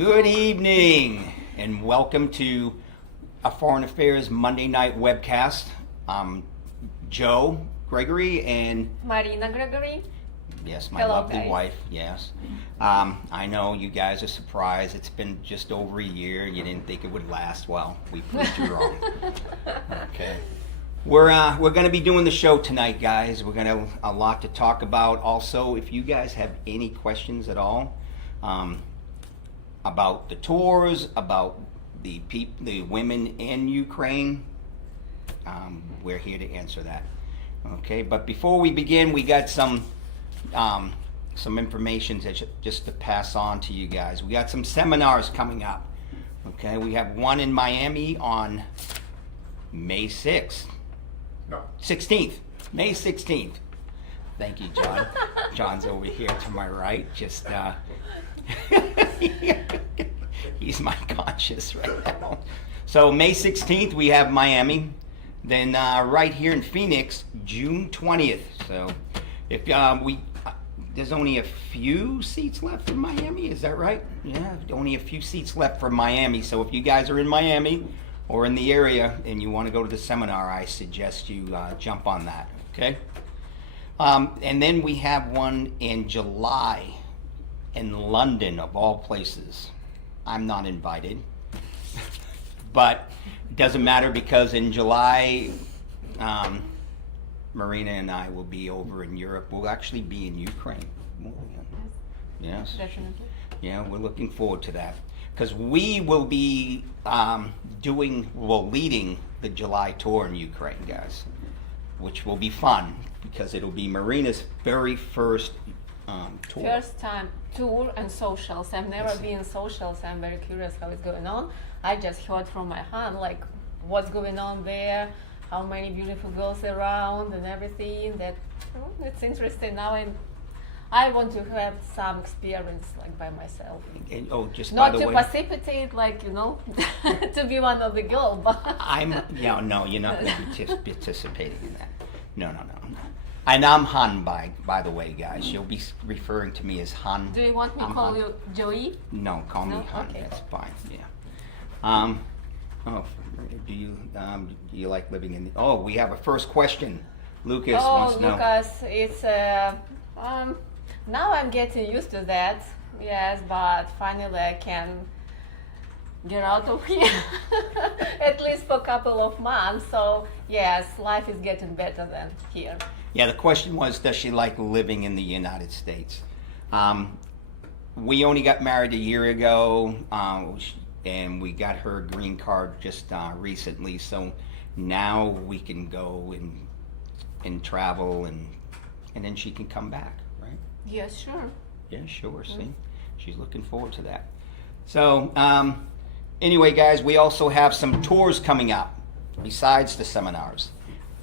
Good evening, and welcome to a Foreign Affairs Monday night webcast. Joe Gregory and Maryna Gregory. yes, my Hello, lovely guys. wife. Yes, I know you guys are surprised. It's been just over a year. You didn't think it would last. Well, we proved you wrong. Okay. We're going to be doing the show tonight, guys. We're going to a lot to talk about. Also, if you guys have any questions at all about the tours, about the women in Ukraine, we're here to answer that. Okay, but before we begin, we got some information that just to pass on to you guys. We got some seminars coming up. Okay, we have one in Miami on May 6th. No. 16th, May 16th. Thank you, John. John's over here to my right. Just, he's my conscience right now. So May 16th, we have Miami. Then right here in Phoenix, June 20th. So if there's only a few seats left for Miami, is that right? Yeah, only a few seats left for Miami. So if you guys are in Miami or in the area and you want to go to the seminar, I suggest you jump on that, okay? And then we have one in July in London, of all places. I'm not invited, but it doesn't matter because in July, Maryna and I will be over in Europe. We'll actually be in Ukraine. Yes. Definitely. Yeah, we're looking forward to that. Because we will be leading the July tour in Ukraine, guys, which will be fun because it'll be Maryna's very first tour. First time tour and socials. I've never been in socials. I'm very curious how it's going on. I just heard from my hand like what's going on there, how many beautiful girls around and everything. That it's interesting now. I want to have some experience like by myself. And, just Not by the to way, participate, like to be one of the girls, but no, you're not going to be participating in that. No. And I'm Han, by the way, guys. You'll be referring to me as Han. do you want me to call you Joey? No, call me No? Han. Okay. That's fine. Yeah. Do you like living in the? Oh, we have a first question. Lucas wants to know. Lucas, it's now I'm getting used to that. Yes, but finally I can get out of here at least for a couple of months. So yes, life is getting better than here. Yeah, the question was, does she like living in the United States? We only got married a year ago, and we got her green card just recently. So now we can go and travel, and then she can come back, right? Yes, sure. Yeah, sure. See, she's looking forward to that. So anyway, guys, we also have some tours coming up besides the seminars.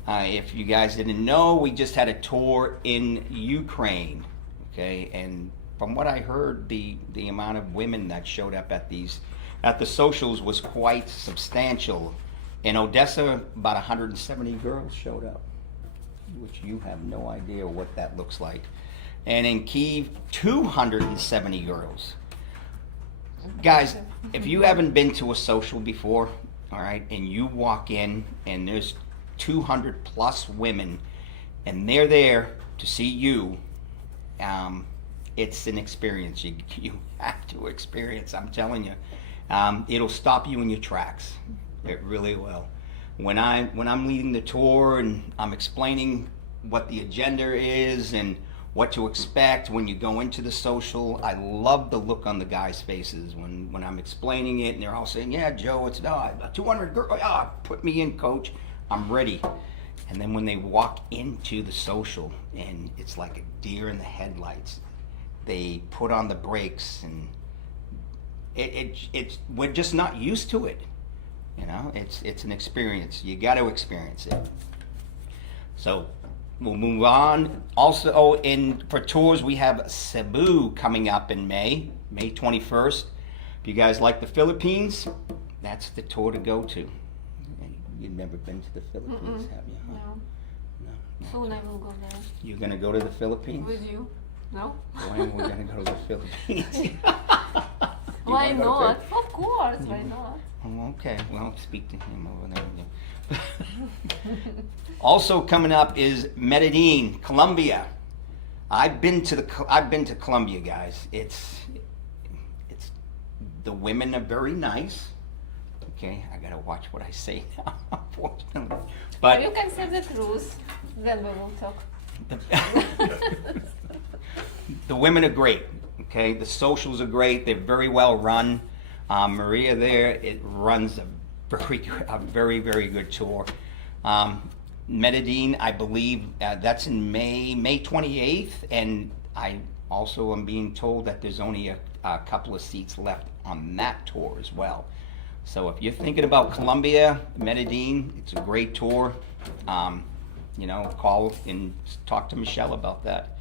If you guys didn't know, we just had a tour in Ukraine, okay? And from what I heard, the amount of women that showed up at the socials was quite substantial. In Odessa, about 170 girls showed up, which you have no idea what that looks like. And in Kyiv, 270 girls. Guys, if you haven't been to a social before, all right, and you walk in and there's 200 plus women and they're there to see you, it's an experience you have to experience. I'm telling you, it'll stop you in your tracks. It really will. When I'm leading the tour and I'm explaining what the agenda is and what to expect when you go into the social, I love the look on the guys' faces when I'm explaining it and they're all saying, yeah, Joe, it's 200 girls, put me in, coach, I'm ready. And then when they walk into the social and it's like a deer in the headlights, they put on the brakes and it's we're just not used to it. It's an experience. You got to experience it. So we'll move on. Also, for tours, we have Cebu coming up in May 21st. If you guys like the Philippines, that's the tour to go to. You've never been to the Philippines, have you? Huh? No. Soon I will go there. You're going to go to the Philippines? With you? No? When we're going to go to the Philippines? Why wanna go to not? Of course, why not? Oh, okay, well, speak to him over there. Also coming up is Medellin, Colombia. I've been to Colombia, guys. It's the women are very nice. Okay, I gotta watch what I say now, unfortunately. But you can say the truth, then we will talk. The women are great. Okay, the socials are great. They're very well run. Maria there, it runs a very, very good tour. Medellin, I believe that's in May 28th, and I also am being told that there's only a couple of seats left on that tour as well. So if you're thinking about Colombia, Medellin, it's a great tour. Call and talk to Michelle about that.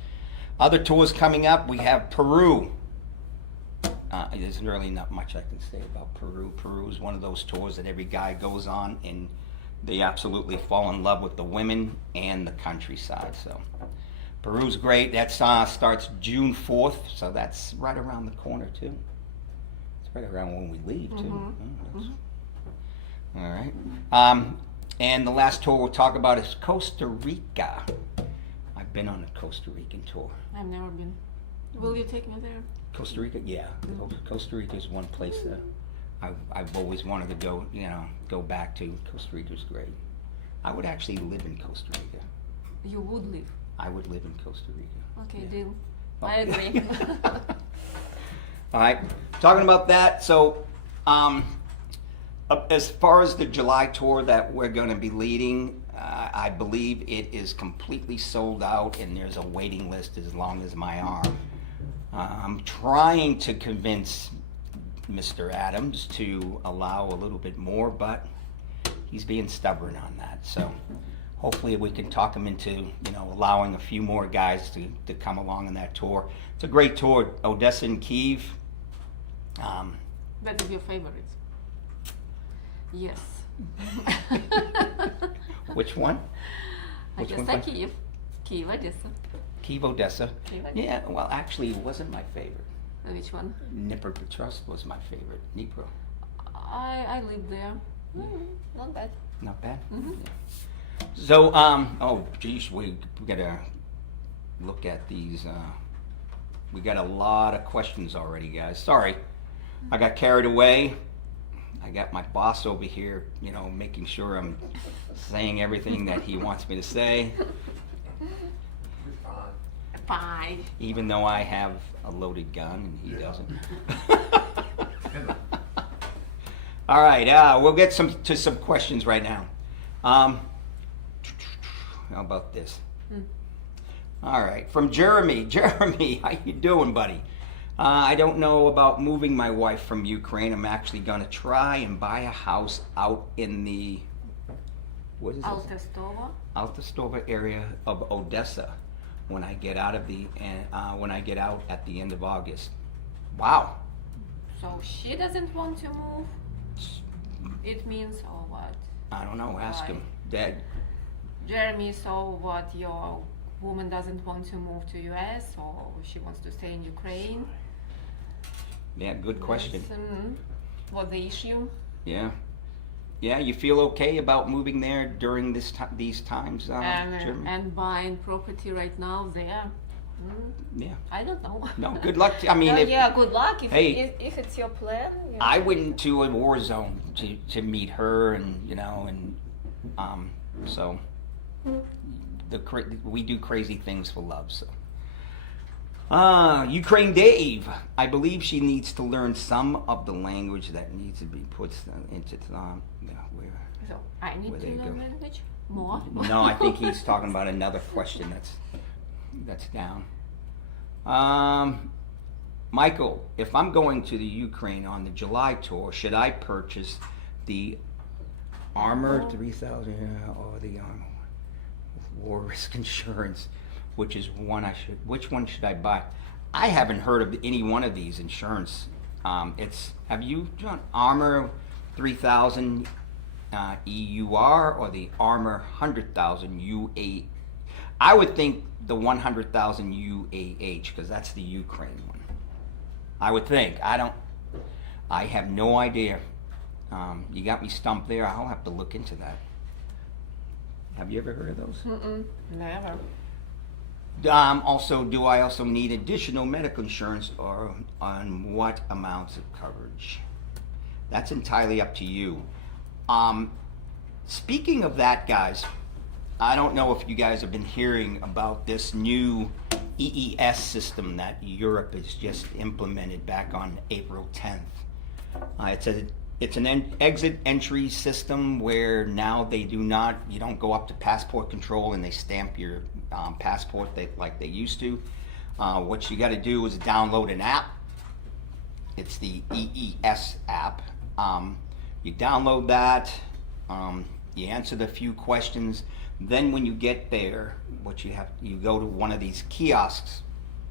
Other tours coming up, we have Peru. There's really not much I can say about Peru. Peru is one of those tours that every guy goes on and they absolutely fall in love with the women and the countryside. So Peru's great. That starts June 4th, so that's right around the corner too. It's right around when we leave too. All right. And the last tour we'll talk about is Costa Rica. I've been on a Costa Rican tour. I've never been. Will you take me there? Costa Rica, yeah. Costa Rica is one place that I've always wanted to go back to. Costa Rica's great. I would actually live in Costa Rica. You would live? I would live in Costa Rica. Okay, Yeah. deal. Oh. I agree. All right, talking about that, so as far as the July tour that we're going to be leading, I believe it is completely sold out and there's a waiting list as long as my arm. I'm trying to convince Mr. Adams to allow a little bit more, but he's being stubborn on that. So hopefully we can talk him into, allowing a few more guys to come along on that tour. It's a great tour, Odessa and Kyiv. That is your favorite? Yes. Which one? Which Odessa, one? Kyiv. Kyiv, Odessa. Kyiv, Odessa. Kyiv, Odessa. Yeah, well, actually, it wasn't my favorite. Which one? Dnipropetrovsk was my favorite. Dnipro. I live there. Not bad. Not bad. Mm-hmm. Yeah. So, oh, geez, we gotta look at these. We got a lot of questions already, guys. Sorry, I got carried away. I got my boss over here, making sure I'm saying everything that he wants me to say. Fine. Even though I have a loaded gun and he doesn't. All right, we'll get to some questions right now. How about this? All right, from Jeremy. Jeremy, how you doing, buddy? I don't know about moving my wife from Ukraine. I'm actually going to try and buy a house out in the, what is this? Altastova area of Odessa when I get out at the end of August. Wow. So she doesn't want to move? It means, or what? I don't know. Ask Why? him. Dad. Jeremy, so what, your woman doesn't want to move to US or she wants to stay in Ukraine? Yeah, good question. What the issue? Yeah. Yeah, you feel okay about moving there during these times, Jeremy? And buying property right now there? Yeah. I don't know. No, good luck. I mean, yeah, good luck if Hey, it's your plan. I went to a war zone to meet her, and so we do crazy things for love. So, Ukraine Dave, I believe she needs to learn some of the language that needs to be put into where. So I need to learn language more. No, I think he's talking about another question that's down. Michael, if I'm going to the Ukraine on the July tour, should I purchase the Armor 3000 or the War Risk Insurance? Which one should I buy? I haven't heard of any one of these insurance. Have you, John? Armor 3000 EUR or the Armor 100,000 UA? I would think the 100,000 UAH because that's the Ukraine one. I would think. I don't. I have no idea. You got me stumped there. I'll have to look into that. Have you ever heard of those? Never. Also, do I also need additional medical insurance, or on what amounts of coverage? That's entirely up to you. Speaking of that, guys, I don't know if you guys have been hearing about this new EES system that Europe has just implemented back on April 10th. It's an exit entry system where now you don't go up to passport control and they stamp your passport like they used to. What you got to do is download an app. It's the EES app. You download that. You answer the few questions. Then when you get there, you go to one of these kiosks.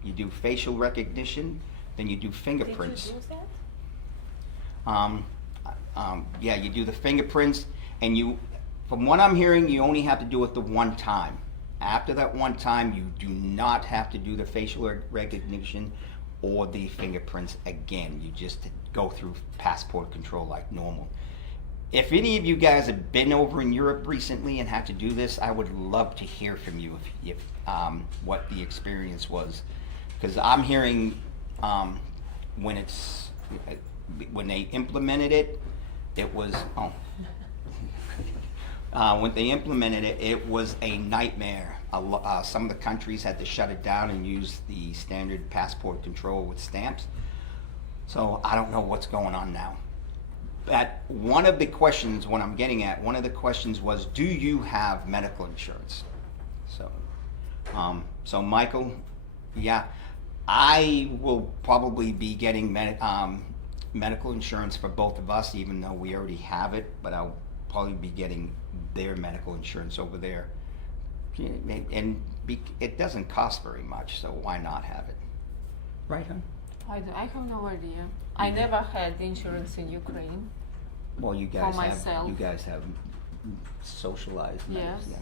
You do facial recognition. Then you do fingerprints. Did you use that? Yeah, you do the fingerprints, and from what I'm hearing, you only have to do it the one time. After that one time, you do not have to do the facial recognition or the fingerprints again. You just go through passport control like normal. If any of you guys have been over in Europe recently and had to do this, I would love to hear from you if what the experience was, because I'm hearing when they implemented it, it was when they implemented it, it was a nightmare. Some of the countries had to shut it down and use the standard passport control with stamps. So I don't know what's going on now. But one of the questions, what I'm getting at, one of the questions was, do you have medical insurance? So Michael, yeah, I will probably be getting medical insurance for both of us, even though we already have it, but I'll probably be getting their medical insurance over there. And it doesn't cost very much, so why not have it? Right, huh? I have no idea. I never had insurance in Ukraine. Well, you For guys myself. have socialized. Yes. Yeah,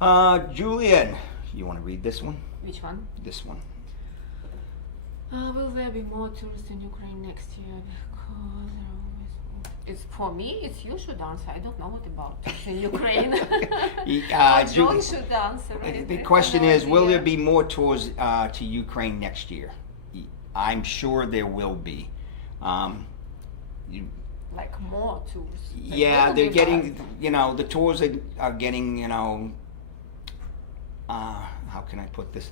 so. Julian, you want to read this one? Which one? This one. Will there be more tourists in Ukraine next year? Because there always. It's for me. It's you should answer. I don't know what about tourists in Ukraine. John should answer it. The question is, will there be more tours to Ukraine next year? I'm sure there will be. Like more tours. Yeah, they're getting. The tours are getting. How can I put this?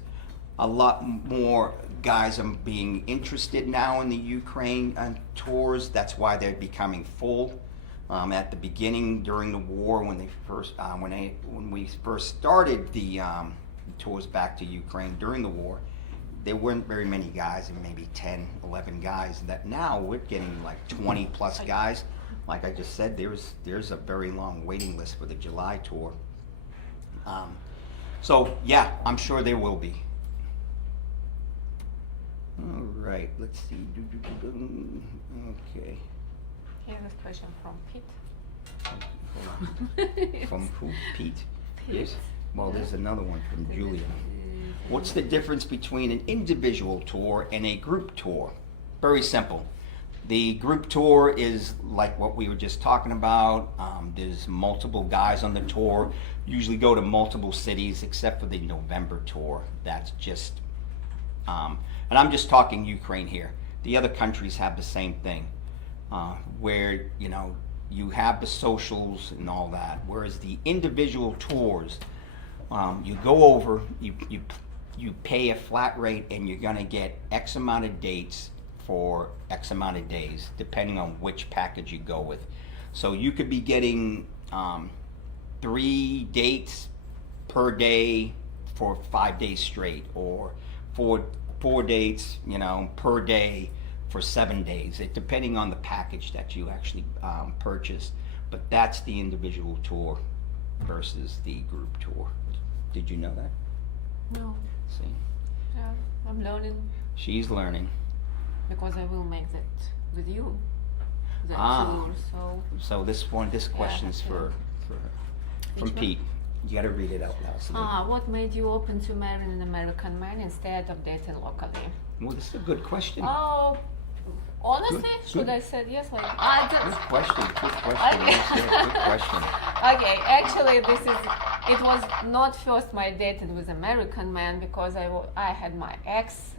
A lot more guys are being interested now in the Ukraine tours. That's why they're becoming full. At the beginning, during the war, when we first started the tours back to Ukraine during the war, there weren't very many guys, and maybe 10, 11 guys. That now we're getting like 20 plus guys. Like I just said, there's a very long waiting list for the July tour. So yeah, I'm sure there will be. All right, let's see. Okay. Here's a question from Pete. Hold on. From who? Pete? Yes. Well, there's another one from Julia. What's the difference between an individual tour and a group tour? Very simple. The group tour is like what we were just talking about. There's multiple guys on the tour. Usually go to multiple cities, except for the November tour. That's just, and I'm just talking Ukraine here. The other countries have the same thing, where you have the socials and all that. Whereas the individual tours, you go over, you pay a flat rate, and you're gonna get X amount of dates for X amount of days, depending on which package you go with. So you could be getting 3 dates per day for 5 days straight, or 4 dates, per day for 7 days, depending on the package that you actually purchase. But that's the individual tour versus the group tour. Did you know that? No. See, Yeah, I'm learning she's learning. because I will make that with you. The Ah. tour, so. So this question is for her. From Which one? Pete. You got to read it out loud. So they- What made you open to marrying an American man instead of dating locally? Well, this is a good question. Oh, Honestly, Good, should good. I say yes? Like, Good question. Good question. Okay. Yes, yeah, good question. Okay, actually, it was not first my dated with American man because I had my ex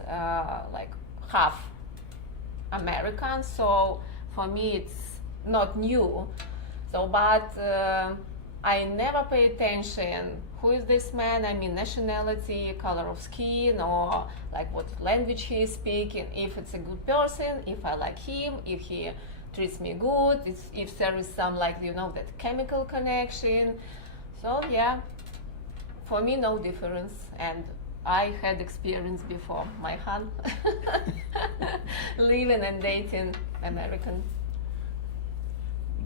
like half American, so for me it's not new. So, but I never pay attention who is this man, I mean nationality, color of skin, or like what language he is speaking, if it's a good person, if I like him, if he treats me good, if there is some like, that chemical connection. So yeah, for me no difference, and I had experience before my husband living and dating American.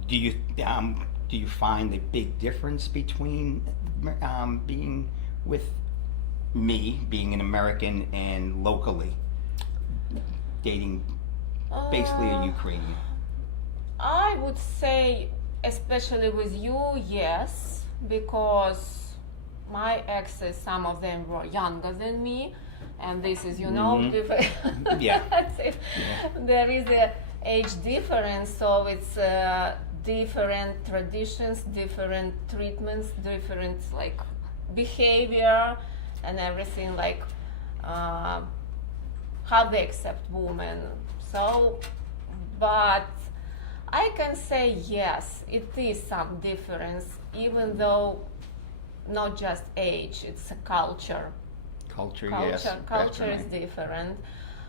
Do you find a big difference between being with me, being an American, and locally dating basically a Ukrainian? I would say, especially with you, yes, because my exes, some of them were younger than me, and this is, different. Yeah. There is a age difference, so it's different traditions, different treatments, different like behavior, and everything, like how they accept women. So, but I can say yes, it is some difference, even though not just age, it's a culture. Culture, yes. Culture is different.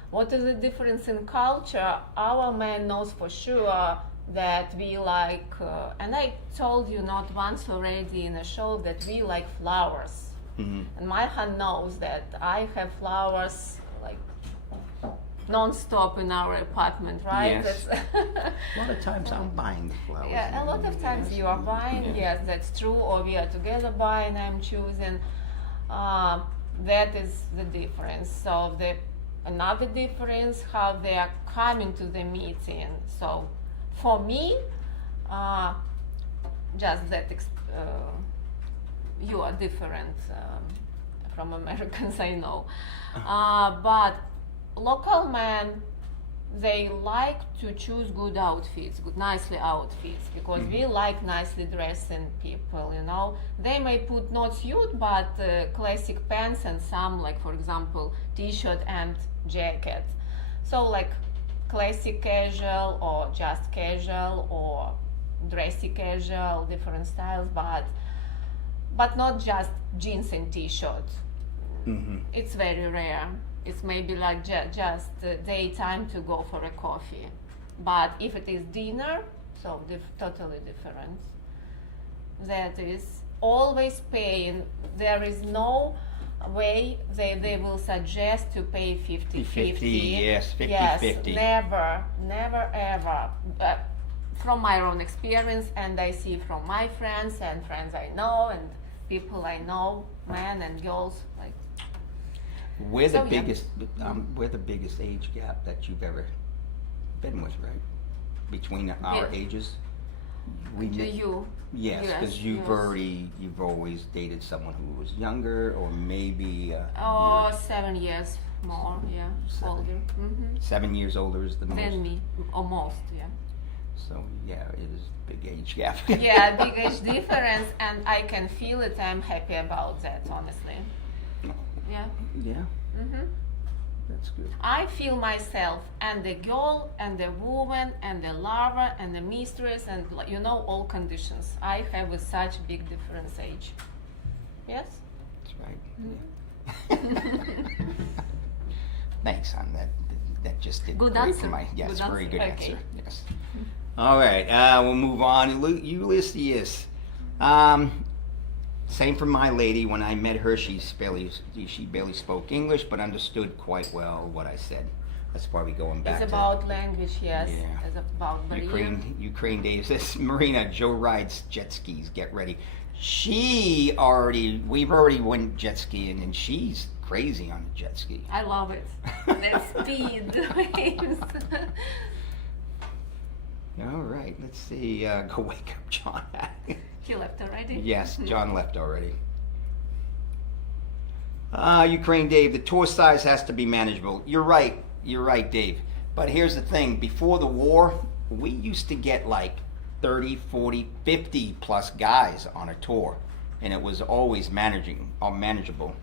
What is the difference in culture? Our man knows for sure that we like, and I told you not once already in a show that we like flowers. Mm-hmm. And my husband knows that I have flowers like non-stop in our apartment, right? Yes. A lot of times I'm buying the flowers. Yeah, a lot of times you are buying, Yeah. yes, that's true, or we are together buying, I'm choosing. That is the difference. So another difference, how they are coming to the meeting. So for me, just that you are different from Americans, I know. But local men, they like to choose good outfits, nicely outfits, because we like nicely dressing people, They may put not suit, but classic pants and some, like for example, t-shirt and jacket. So like classic casual or just casual or dressy casual, different styles, but not just jeans and t-shirt. Mm-hmm. It's very rare. It's maybe like just daytime to go for a coffee. But if it is dinner, so totally different. That is always paying. There is no way they will suggest to pay 50-50. Yes, 50-50. Yes, never ever. From my own experience, and I see from my friends and friends I know and people I know, men and girls, like. We're the So, yeah. biggest age gap that you've ever been with, right? Between our Yeah. ages. Do you? Yes, because you've always dated someone who was younger, or maybe. Oh, 7 years more, yeah, 7. older. 7 years older is the most. Than me, almost, yeah. So yeah, it is a big age gap. Yeah, big age difference, and I can feel it. I'm happy about that, honestly. Yeah. Yeah. That's good. I feel myself and the girl and the woman and the lover and the mistress and all conditions I have with such big difference age. Yes. That's right. Yeah. Thanks, hon. That just did Good great answer. for my yes, Good very answer. good Okay. answer. Yes. All right. We'll move on. Ulysses. Same for my lady. When I met her, she barely spoke English, but understood quite well what I said. That's probably going back. It's about language, yes. Yeah. It's about barrier. Ukraine Dave says, Maryna, Joe rides jet skis. Get ready. We've already went jet skiing, and she's crazy on a jet ski. I love it. That speed, the waves. All right, let's see. Go wake up, John. He left already? Yes, John left already. Ukraine Dave, the tour size has to be manageable. You're right, Dave. But here's the thing, before the war, we used to get like 30, 40, 50 plus guys on a tour, and it was always manageable.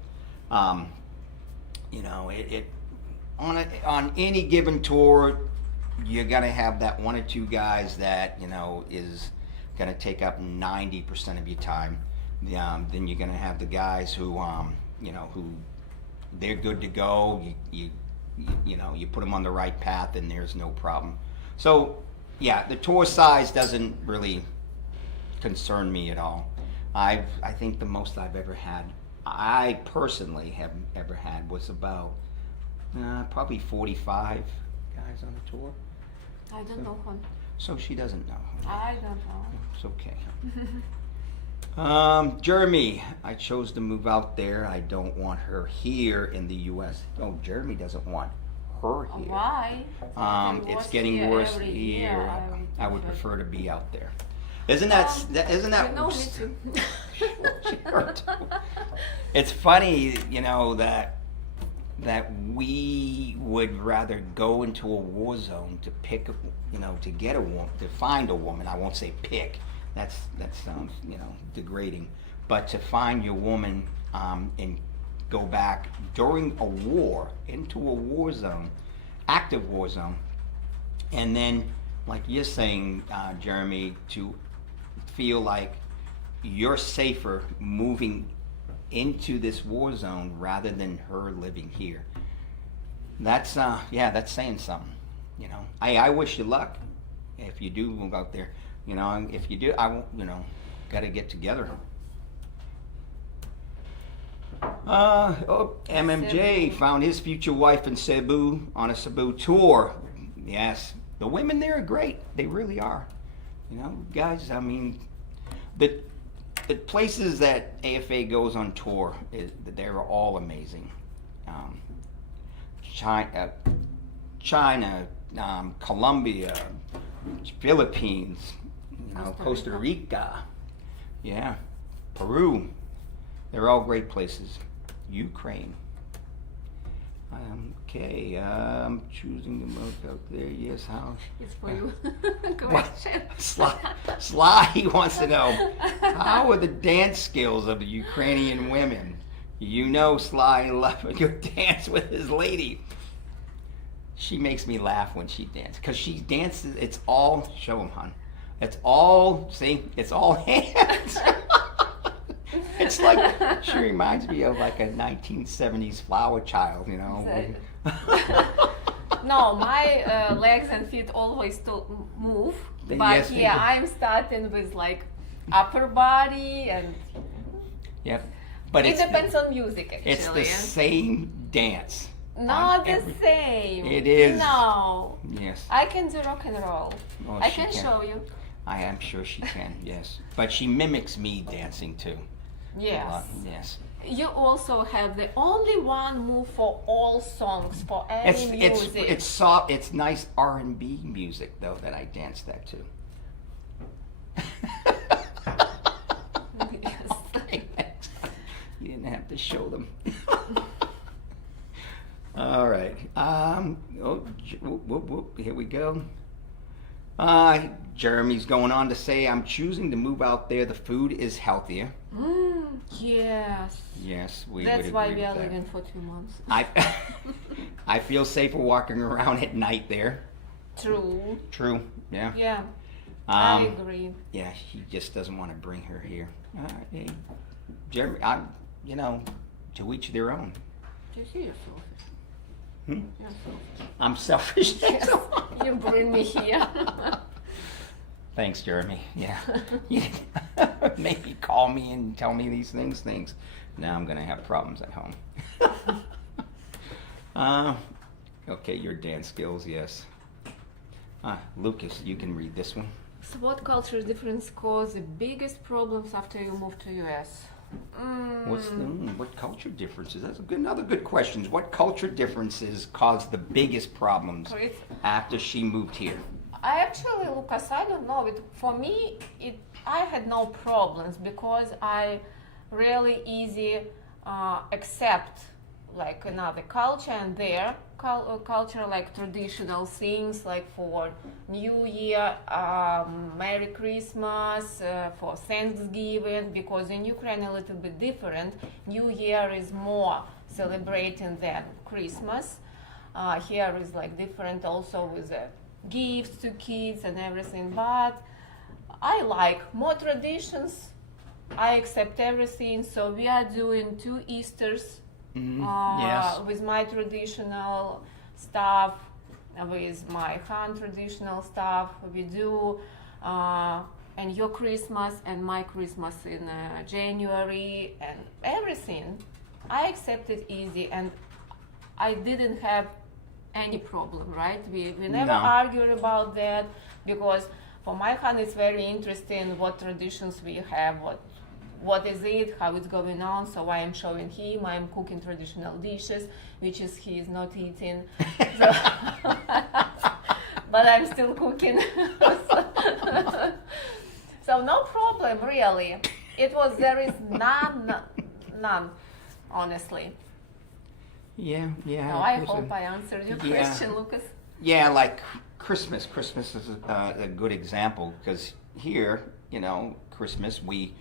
You know, it on any given tour, you're gonna have that one or two guys that, you know, is gonna take up 90% of your time. Then you're gonna have the guys who, you know, who they're good to go. You know, you put them on the right path, and there's no problem. So, yeah, the tour size doesn't really concern me at all. I think the most I've ever had, I personally have ever had, was about probably 45 guys on a tour. I don't know one. So she doesn't know. I don't know. It's okay. Jeremy, I chose to move out there. I don't want her here in the U.S. Oh, Jeremy doesn't want her here. Why? It's getting worse every here. I would prefer. prefer to be out there. Isn't that? Isn't that? You know me too. Sure too. It's funny, you know, that we would rather go into a war zone to pick, you know, to get a woman, to find a woman. I won't say pick. That sounds, you know, degrading. But to find your woman and go back during a war into a war zone, active war zone, and then, like you're saying, Jeremy, to feel like you're safer moving into this war zone rather than her living here. That's that's saying something. You know, I wish you luck if you do move out there. You know, if you do, I won't. You know, got to get together. MMJ found his future wife in Cebu on a Cebu tour. Yes, the women there are great. They really are. You know, guys. I mean, the places that AFA goes on tour, they're all amazing. China, Colombia, Philippines, you know, Costa Rica, yeah, Peru. They're all great places. Ukraine. Okay, I'm choosing to move out there. Yes, how? It's for you. Question. Sly wants to know, how are the dance skills of the Ukrainian women? You know, Sly loves a good dance with his lady. She makes me laugh when she dances, because she dances, it's all, show him, hon. It's all, see, it's all hands. It's like, she reminds me of like a 1970s flower child, you know. No, my legs and feet always move, but Yes, they do. I'm starting with like upper body and Yep. But it depends on music actually. It's the same dance. Not the same. It is. No. Yes. I can do rock and roll. Oh, I she can show you. I am sure she can, yes. But she mimics me dancing too. Yes. Yes. You also have the only one move for all songs, for any music. It's soft. It's nice R&B music though that I dance that to. Yes. You didn't have to show them. All right. Here we go. Jeremy's going on to say, I'm choosing to move out there. The food is healthier. Yes. Yes, we That's would why agree we are with that. living for 2 months. I feel safer walking around at night there. True. True. Yeah. Yeah. I agree. Yeah, he just doesn't want to bring her here. Hey, Jeremy, you know, to each their own. You see yourself. Hmm? You're selfish. I'm selfish. Yes. You bring me here. Thanks, Jeremy. Yeah. Maybe call me and tell me these things. Now I'm going to have problems at home. Okay, your dance skills, yes. Lucas, you can read this one. So what culture difference cause the biggest problems after you move to US? What culture differences? That's another good question. What culture differences caused the biggest problems after she moved here? I actually, Lucas, I don't know. For me, I had no problems because I really easy accept like another culture and their culture, like traditional things, like for New Year, Merry Christmas, for Thanksgiving, because in Ukraine a little bit different. New Year is more celebrating than Christmas. Here is like different also with the gifts to kids and everything, but I like more traditions. I accept everything, so we are doing 2 Easters Yes. with my traditional stuff, with my Han traditional stuff. We do and your Christmas and my Christmas in January and everything. I accept it easy, and I didn't have any problem, right? We never No. argued about that, because for my Han it's very interesting what traditions we have, what is it, how it's going on. So I am showing him, I am cooking traditional dishes, which is he is not eating. So but I'm still cooking. So no problem, really. There is none, honestly. Yeah. So I hope I answered your question, Lucas. Yeah, like Christmas. Christmas is a good example, because here, Christmas, we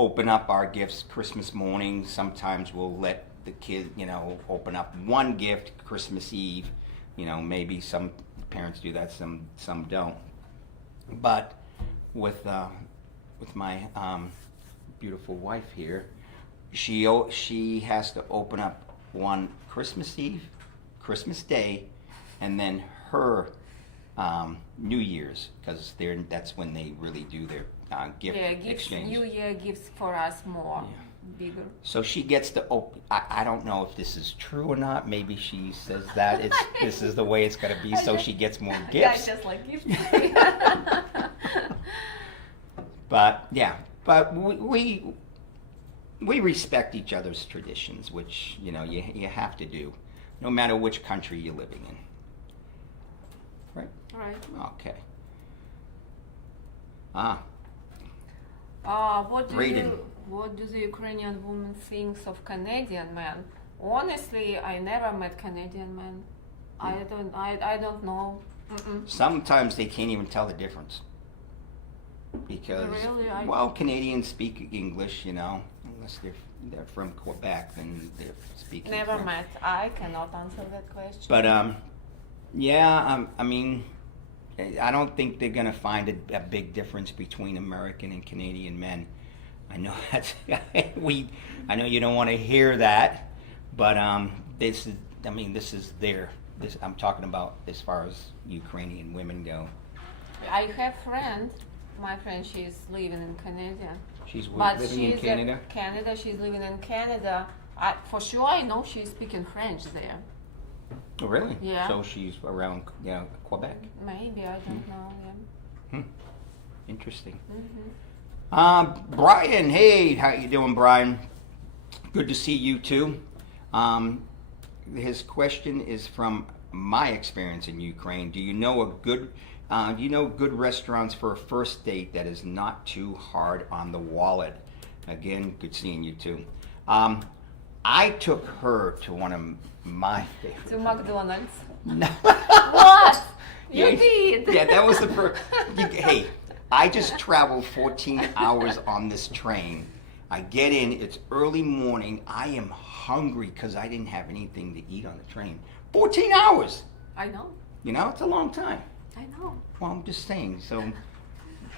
open up our gifts Christmas morning. Sometimes we'll let the kid, open up one gift Christmas Eve. Maybe some parents do that, some don't. But with my beautiful wife here, she has to open up one Christmas Eve, Christmas Day, and then her New Year's, because that's when they really do their gift exchange. New Year gifts for us more bigger. So she gets to open. I don't know if this is true or not. Maybe she says that this is the way it's going to be, so she gets more gifts. Yeah, just like gifts. But we respect each other's traditions, which you have to do, no matter which country you're living in. Right? Right. Okay. What do the Ukrainian women think of Canadian men? Honestly, I never met Canadian men. I don't know. Sometimes they can't even tell the difference, because Really? Canadians speak English, unless they're from Quebec, then they're speaking Never French. met. I cannot answer that question. But I mean, I don't think they're gonna find a big difference between American and Canadian men. I know that's I know you don't want to hear that, but this is I'm talking about as far as Ukrainian women go. I have my friend, she's living in Canada. She's But living in she's Canada. She's living in Canada. For sure, I know she's speaking French there. Oh, really? Yeah. So she's around Quebec. Maybe, I don't know. Yeah. Interesting. Mm-hmm. Brian, hey, how you doing, Brian? Good to see you too. His question is from my experience in Ukraine. Do you know good restaurants for a first date that is not too hard on the wallet? Again, good seeing you too. I took her to one of my favorites. To McDonald's. No. What? You Yeah, did? Yeah, that was the first. Hey, I just traveled 14 hours on this train. I get in, it's early morning. I am hungry because I didn't have anything to eat on the train. 14 hours! I know. It's a long time. I know. Well, I'm just saying. So,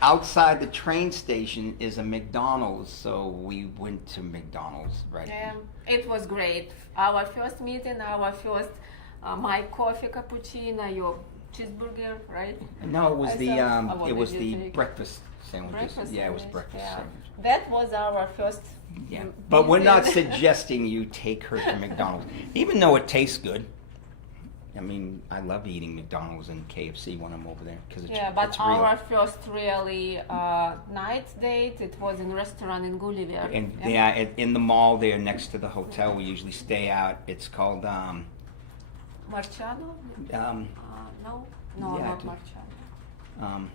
outside the train station is a McDonald's, so we went to McDonald's, right? Yeah, it was great. Our first meeting, my coffee cappuccino, your cheeseburger, right? No, it was what it was did you the take? breakfast sandwiches. Breakfast Yeah, it was sandwich, breakfast yeah. sandwich. That was our first. Yeah, but we're not meeting. suggesting you take her to McDonald's, even though it tastes good. I mean, I love eating McDonald's and KFC when I'm over there because it's Yeah, but it's real. our first really night date, it was in restaurant in Gulliver. And in the mall there next to the hotel, we usually stay out. It's called Marciano? um, No, yeah, not I think- Marciano.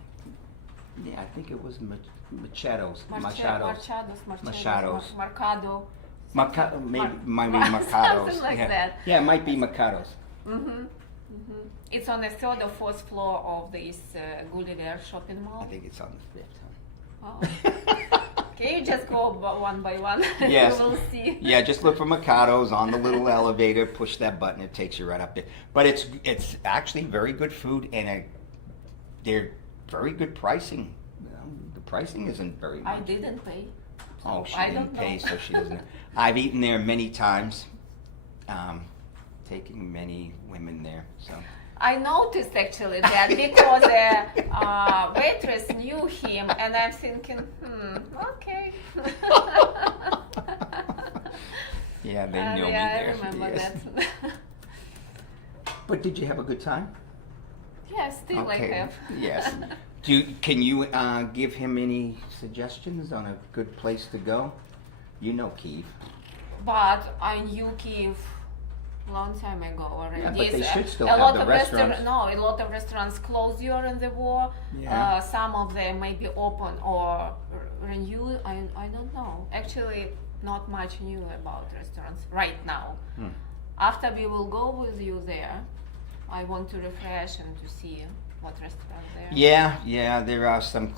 yeah, I think it was Machado's. Machado's. Marcado. Might be Something Machado's. like Yeah. that. Yeah, it might be Machado's. It's on the third or fourth floor of this Gulliver shopping I mall. think it's on the fifth. Oh. Okay, you just go one by one. Yes. You will see. Yeah, just look for Mikado's on the little elevator. Push that button; it takes you right up there. But it's actually very good food, and they're very good pricing. You know, the pricing isn't very much. I didn't pay. Oh, she I didn't don't pay, know. so she doesn't. I've eaten there many times, taking many women there. So I noticed actually that because the waitress knew him, and I'm thinking, okay. yeah, they know me yeah, there. I remember Yes. that. But did you have a good time? Yeah, still I have. Yes. Can you give him any suggestions on a good place to go? You know Kyiv. But I knew Kyiv long time ago already. Yeah, but they should still a have lot the of restaurants. a lot of restaurants closed during the war. Yeah. Some of them may be open or renewed. I don't know. Actually, not much new about restaurants right now. After we will go with you there, I want to refresh and to see what restaurants there. Yeah, there are some.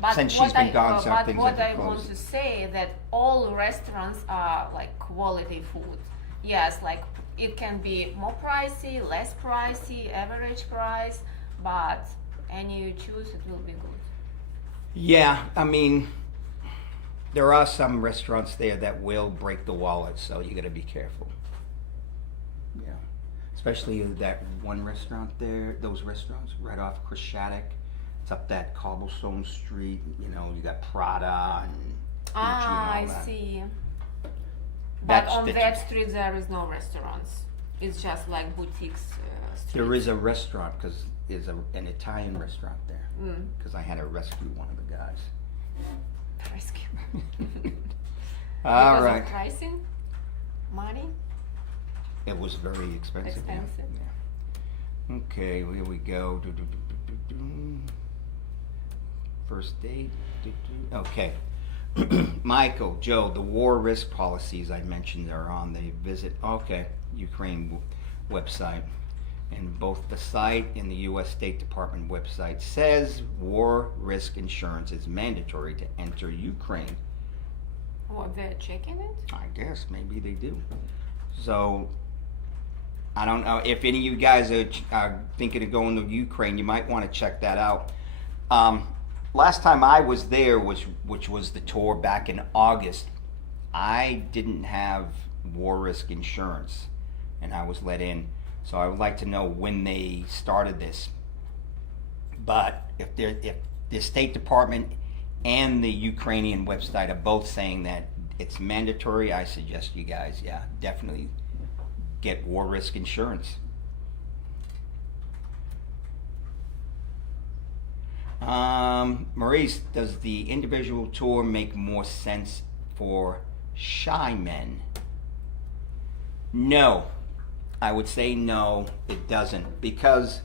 But Since what she's been I- gone, some but things what have I been want closed. to say that all restaurants are like quality food. Yes, like it can be more pricey, less pricey, average price, but any you choose, it will be good. Yeah, I mean, there are some restaurants there that will break the wallet, so you got to be careful. Yeah, especially that one restaurant there, those restaurants right off Chris Shattuck. It's up that cobblestone street. You know, you got Prada and Gucci and all I that. see. But That's on the- that street there is no restaurants. It's just like boutiques. There is a restaurant because there's an Italian restaurant there. Because I had to rescue one of the guys. Rescue. All Because right. of pricing, money. It was very expensive. yeah. Expensive. Yeah. Okay, here we go. First date. Okay. Michael, Joe, the war risk policies I mentioned are on the Ukraine website. And both the site and the U.S. State Department website says war risk insurance is mandatory to enter Ukraine. What, they're checking it? I guess maybe they do. So I don't know if any of you guys are thinking of going to Ukraine. You might want to check that out. Last time I was there, which was the tour back in August, I didn't have war risk insurance, and I was let in. So I would like to know when they started this. But if the State Department and the Ukrainian website are both saying that it's mandatory, I suggest you guys, definitely get war risk insurance. Maurice, does the individual tour make more sense for shy men? No. I would say no, it doesn't, because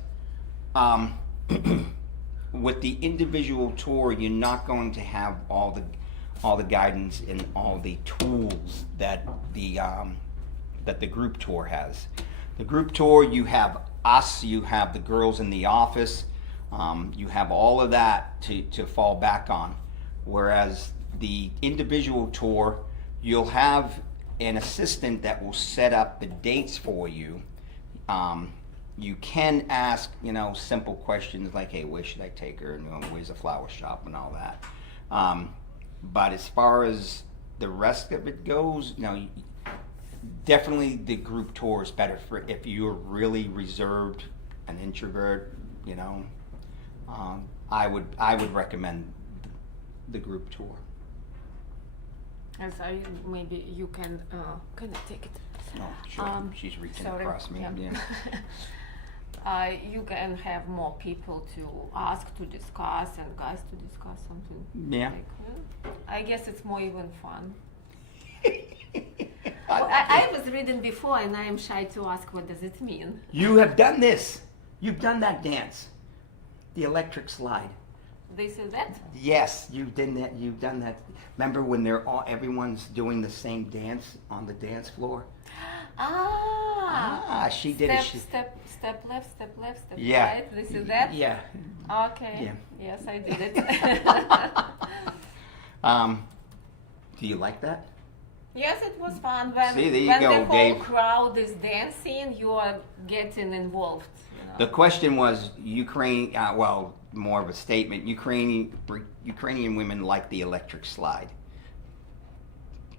with the individual tour, you're not going to have all the guidance and all the tools that the group tour has. The group tour, you have us, you have the girls in the office, you have all of that to fall back on. Whereas the individual tour, you'll have an assistant that will set up the dates for you. You can ask, simple questions like, hey, where should I take her? Where's the flower shop and all that. But as far as the rest of it goes, definitely the group tour is better for if you're really reserved, an introvert. I would recommend the group tour. And so maybe you can I take it? Oh, sure. She's reaching sorry, across me. Yeah. You can have more people to ask to discuss and guys to discuss something. Yeah. I guess it's more even fun. I was reading before and I am shy to ask what does it mean. You have done this. You've done that dance. The electric slide. This is that? Yes, you've done that. You've done that. Remember when everyone's doing the same dance on the dance floor? Ah, She did step, it. step left, step Yeah. right. This is that? Yeah. Okay. Yeah. Yes, I did it. Do you like that? Yes, it was fun. When, See, there you when go, the whole Dave. crowd is dancing, you are getting involved. You know? The question was Ukraine. Well, more of a statement. Ukrainian women like the electric slide,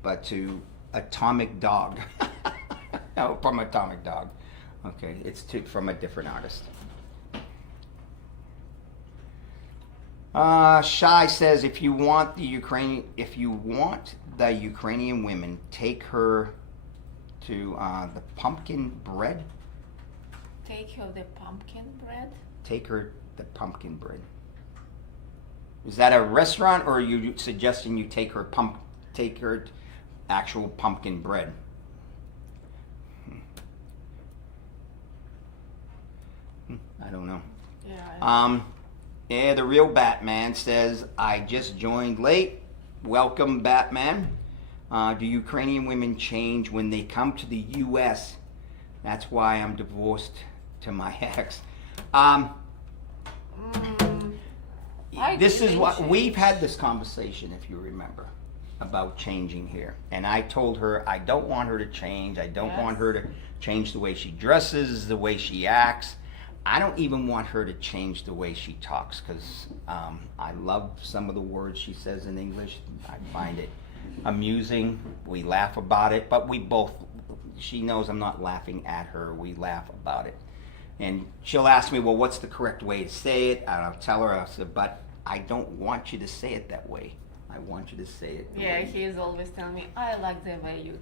but to Atomic Dog. No, from Atomic Dog. Okay, it's from a different artist. Shai says, if you want the Ukrainian women, take her to the pumpkin bread. Take her the pumpkin bread. Take her the pumpkin bread. Is that a restaurant, or are you suggesting you take her actual pumpkin bread? I don't know. Yeah. Yeah, the real Batman says, I just joined late. Welcome, Batman. Do Ukrainian women change when they come to the U.S.? That's why I'm divorced to my ex. This is what we've had this conversation, if you remember, about changing here. And I told her I don't want her to change. I don't want her to change the way she dresses, the way she acts. I don't even want her to change the way she talks, because I love some of the words she says in English. I find it amusing. We laugh about it, but she knows I'm not laughing at her. We laugh about it. And she'll ask me, well, what's the correct way to say it? And I'll tell her, I said, but I don't want you to say it that way. I want you to say it. Yeah, he is always telling me, I like the way you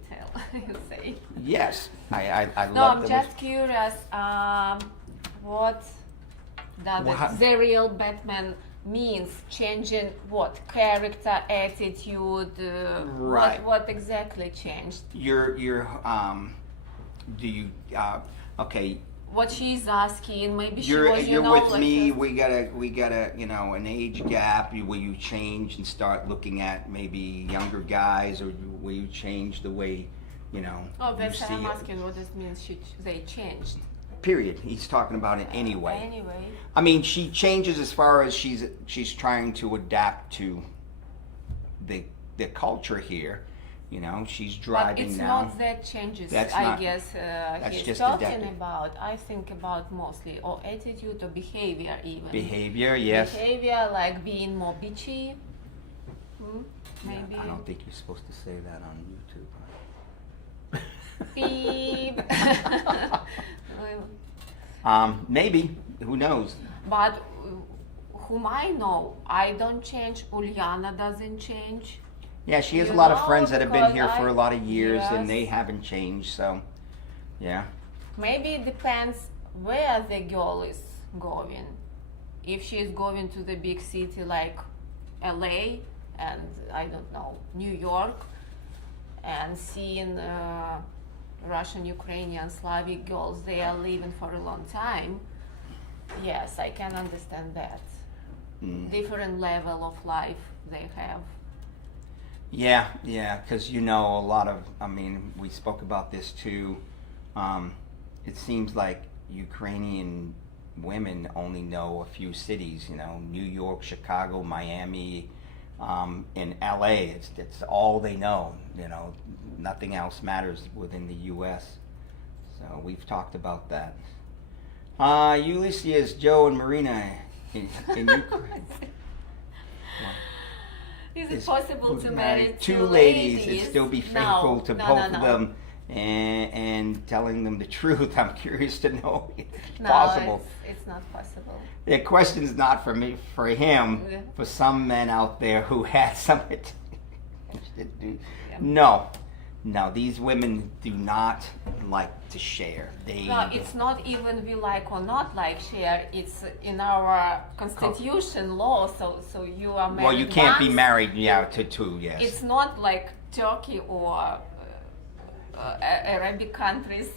you say. Yes, I No, love I'm just curious, what the real Batman means, changing what? Character, attitude, Right. what exactly changed? Okay. What she's asking, maybe she You're was, with like me. this. We got a an age gap. Will you change and start looking at maybe younger guys, or will you change the way Oh, that's you what see I'm it? asking. What this means? They changed. Period. He's talking about it anyway. Anyway. I mean, she changes as far as she's trying to adapt to the culture here. She's driving but it's now. not that changes. That's I not- guess that's he's just talking adapting. about. I think about mostly or attitude or behavior even. Behavior, yes. Behavior like being more bitchy. Maybe. I don't think you're supposed to say that on YouTube. Beep. Maybe. Who knows? But whom I know, I don't change. Uliana doesn't change. Yeah, she has a You lot of know, friends that have been here because for a lot of years, and yes. they haven't changed. So, yeah. Maybe it depends where the girl is going. If she is going to the big city like LA and I don't know, New York, and seeing Russian, Ukrainian, Slavic girls, they are living for a long time. Yes, I can understand that. Different level of life they have. Yeah, because a lot of, we spoke about this too. It seems like Ukrainian women only know a few cities, New York, Chicago, Miami, and LA. It's all they know, nothing else matters within the US. So we've talked about that. Ulysses, Joe, and Maryna in Ukraine. Is it possible to marry two ladies and still be faithful to both of them and telling them the truth? I'm curious to know if it's possible. It's not possible. The question's not for me, for him, Yeah. for some men out there who had something to do. No, these women do not like to share. No, it's not even we like or not like share. It's in our constitution law. So you are married. Well, you can't be once. married, to two, yes. It's not like Turkey or Arabic countries.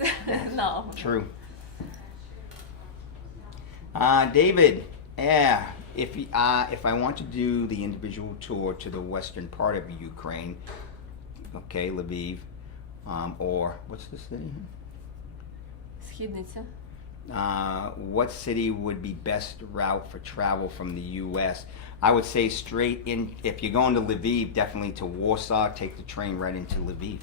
No. True. David, yeah, if I want to do the individual tour to the western part of Ukraine, okay, Lviv, or what's the city? Східниця. What city would be best route for travel from the U.S.? I would say straight in. If you're going to Lviv, definitely to Warsaw. Take the train right into Lviv.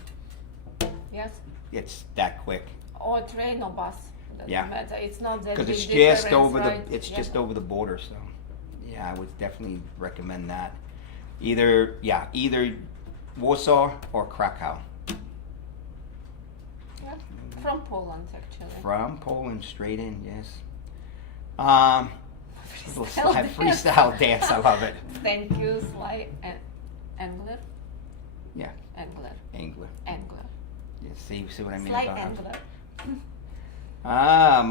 Yes. It's that quick. Or train or bus. Doesn't Yeah. matter. It's not that Because big it's difference, just over right? the. It's Yeah. just over the border. So, yeah, I would definitely recommend that. Either Warsaw or Krakow. Yeah. From Poland, actually. From Poland, straight in. Yes. Freestyle Freestyle dance. I love it. Thank you, Sly and Angler. Yeah, Angler. Angler. Angler. Yeah, see what I mean Sly about Angler.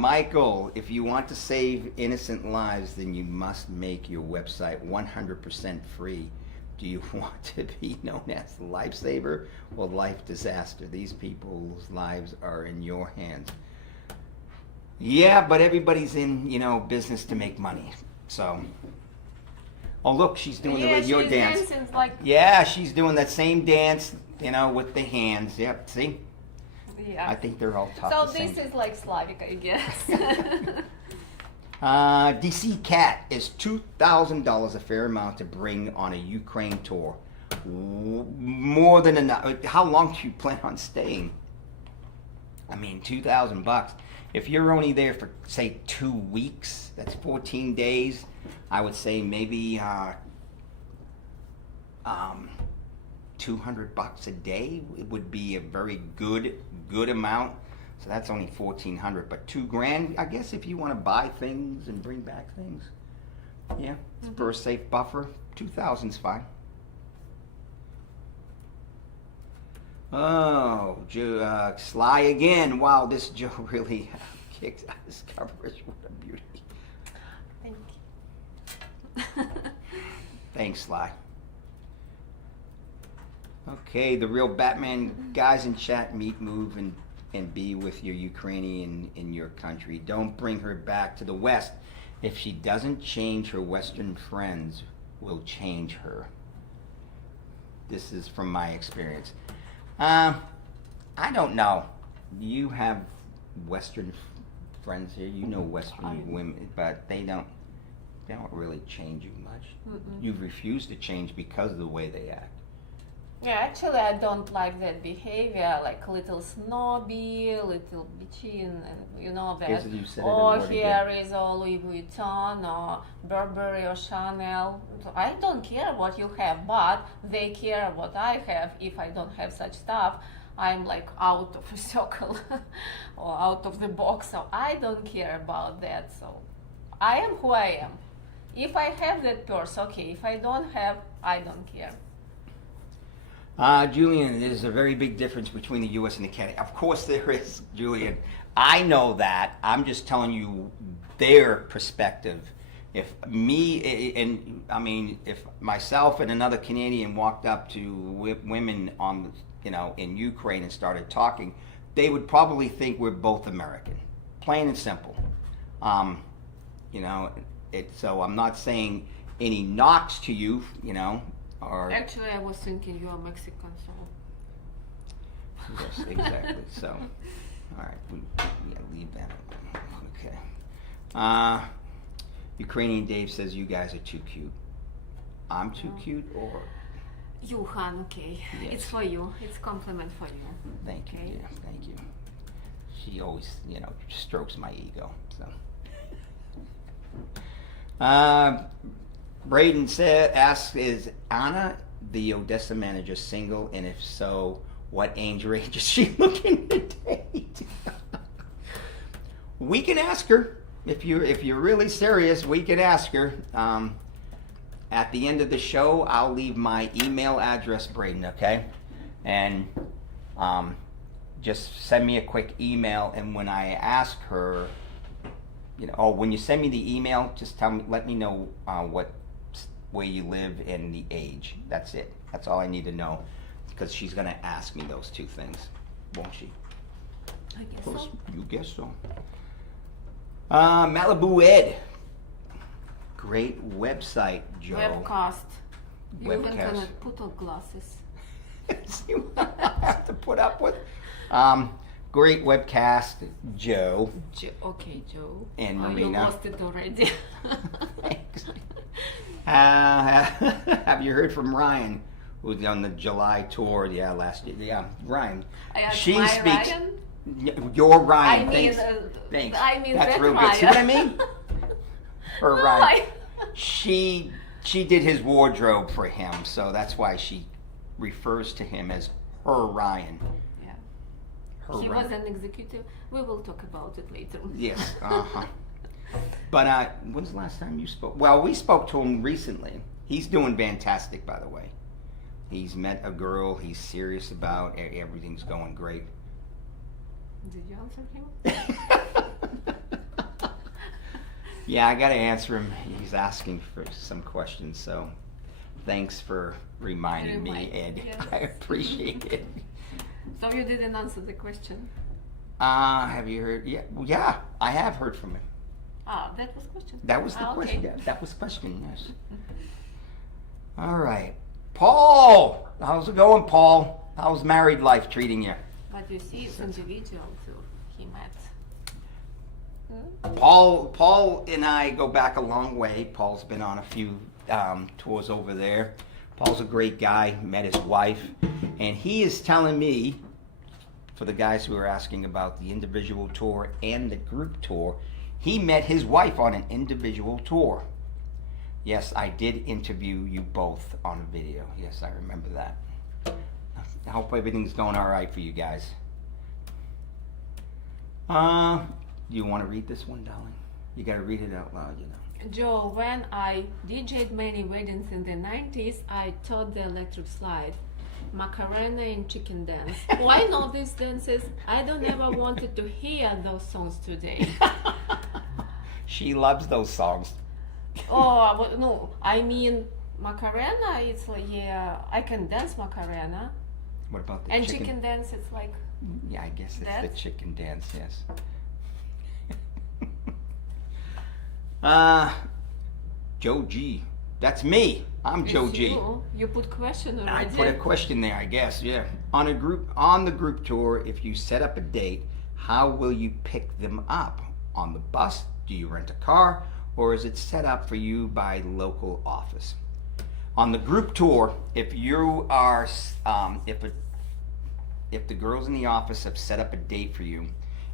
Michael, if you want to save innocent lives, then you must make your website 100% free. Do you want to be known as lifesaver or life disaster? These people's lives are in your hands. Yeah, but everybody's in, business to make money. So, oh look, she's doing your dance. Dancing like, Yeah, she's doing that same dance, with the hands. Yep, see? yeah. I think they're all tough. So this is like Slavic, I guess. DC Cat is $2,000 a fair amount to bring on a Ukraine tour. More than enough. How long do you plan on staying? I mean, $2,000. If you're only there for, say, 2 weeks, that's 14 days. I would say maybe $200 a day. It would be a very good amount. So that's only $1,400, but $2,000, I guess, if you want to buy things and bring back things. Yeah, for a safe buffer, 2,000's fine. Oh, Sly again. Wow, this Joe really kicks out his coverage. What a beauty. Thank you. Thanks, Sly. Okay, the real Batman guys in chat, meet, move, and be with your Ukrainian in your country. Don't bring her back to the West. If she doesn't change, her Western friends will change her. This is from my experience. I don't know. You have Western friends here. You know Western women, but they don't really change you much. You've refused to change because of the way they act. Yeah, actually, I don't like that behavior, like little snobby, little bitchy, and that. Yes, you said it Oh, in word here is a Louis Vuitton or Burberry or Chanel. I don't care what you have, but they care what I have. If I don't have such stuff, I'm like out of a circle or out of the box. So I don't care about that. So I am who I am. If I have that purse, okay. If I don't have, I don't care. Julian, there's a very big difference between the U.S. and the Canada. Of course there is, Julian. I know that. I'm just telling you their perspective. If myself and another Canadian walked up to women in Ukraine and started talking, they would probably think we're both American. Plain and simple. So I'm not saying any knocks to you, Or, Actually, I was thinking you are Mexican, so. Yes, exactly. So, all right, leave that alone. Okay. Ukrainian Dave says you guys are too cute. I'm too cute, or? You, Han, okay. Yes. It's for you. It's compliment for you. Thank you, Okay. dear. Thank you. She always, strokes my ego. So. Braden asks, is Anna, the Odessa manager, single? And if so, what age range is she looking to date? We can ask her. If you're really serious, we can ask her. At the end of the show, I'll leave my email address, Braden, okay? And just send me a quick email, and when I ask her, when you send me the email, just let me know where you live and the age. That's it. That's all I need to know, because she's going to ask me those two things, won't she? I guess so. You guess so. Malibu Ed. Great website, Joe. Webcast. You even Webcast. cannot put on glasses. See what I have to put up with? great webcast, Joe Okay, Joe. and Oh, you Maryna. lost it already. Thanks. Have you heard from Ryan, who's on the July tour? Yeah, last year. Yeah, Ryan. She My speaks. Ryan? Your Ryan. I mean, Thanks. Thanks. I mean That's that real Ryan. good. See what I mean? Or No, Ryan. She did his wardrobe for him, so that's why she refers to him as her Ryan. Yeah. Her He Ryan. was an executive. We will talk about it later. Yes. Uh-huh. But when's the last time you spoke? Well, we spoke to him recently. He's doing fantastic, by the way. He's met a girl he's serious about. Everything's going great. Did you answer him? Yeah, I got to answer him. He's asking for some questions, so thanks for reminding me, Ed. Yes. I appreciate it. So you didn't answer the question. Have you heard? Yeah, well, yeah, I have heard from him. Ah, that was question. That was the Ah, question. okay. Yeah, that was the question. Yes. All right, Paul. How's it going, Paul? How's married life treating you? But you see, it's individual too. He met. Paul and I go back a long way. Paul's been on a few tours over there. Paul's a great guy. Met his wife, and he is telling me, for the guys who are asking about the individual tour and the group tour, he met his wife on an individual tour. Yes, I did interview you both on a video. Yes, I remember that. I hope everything's going all right for you guys. You want to read this one, darling? You got to read it out loud, you know. Joe, when I DJ'd many weddings in the 90s, I taught the electric slide, Macarena and chicken dance. Oh, I know these dances. I don't ever wanted to hear those songs today. She loves those songs. Oh, well, no, I mean Macarena. It's like, yeah, I can dance Macarena. What about the And chicken? chicken dance, it's like, Yeah, I guess it's That's- the chicken dance, yes. Joe G. That's me. I'm Joe it's G. you put question I already. put a question there, I guess, yeah. On the group tour, if you set up a date, how will you pick them up? On the bus? Do you rent a car? Or is it set up for you by local office? On the group tour, if you are, if the girls in the office have set up a date for you,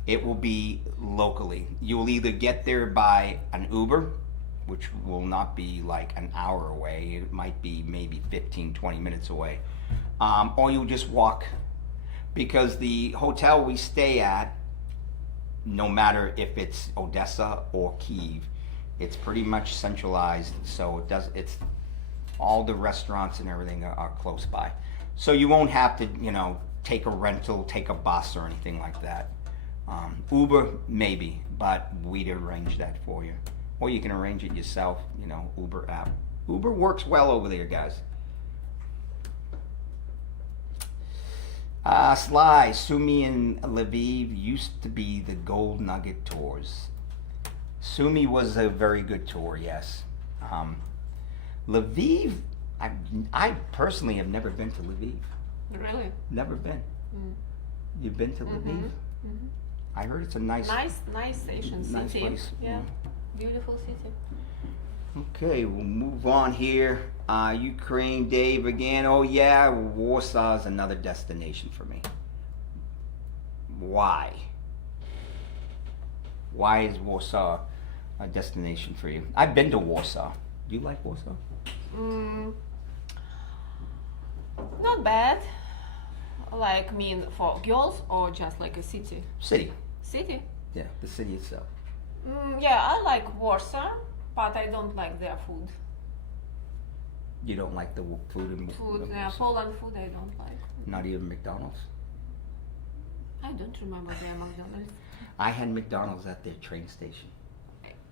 it will be locally. You will either get there by an Uber, which will not be like an hour away. It might be maybe 15, 20 minutes away. Or you'll just walk, because the hotel we stay at, no matter if it's Odessa or Kyiv, it's pretty much centralized, so it's all the restaurants and everything are close by. So you won't have to, take a rental, take a bus or anything like that. Uber, maybe, but we'd arrange that for you. Or you can arrange it yourself, Uber app. Uber works well over there, guys. Sly, Sumi and Lviv used to be the Gold Nugget tours. Sumi was a very good tour, yes. Lviv, I personally have never been to Lviv. Really? Never been. You've been to Lviv? I heard it's a nice Nice Asian city. Nice place, Yeah. Beautiful city. Okay, we'll move on here. Ukraine, Dave again. Oh yeah, Warsaw is another destination for me. Why? Why is Warsaw a destination for you? I've been to Warsaw. Do you like Warsaw? Not bad. Like, mean for girls or just like a city? City. City? Yeah, the city itself. Yeah, I like Warsaw, but I don't like their food. You don't like the food in Food, Warsaw? Poland food I don't like. Not even McDonald's? I don't remember their McDonald's. I had McDonald's at their train station.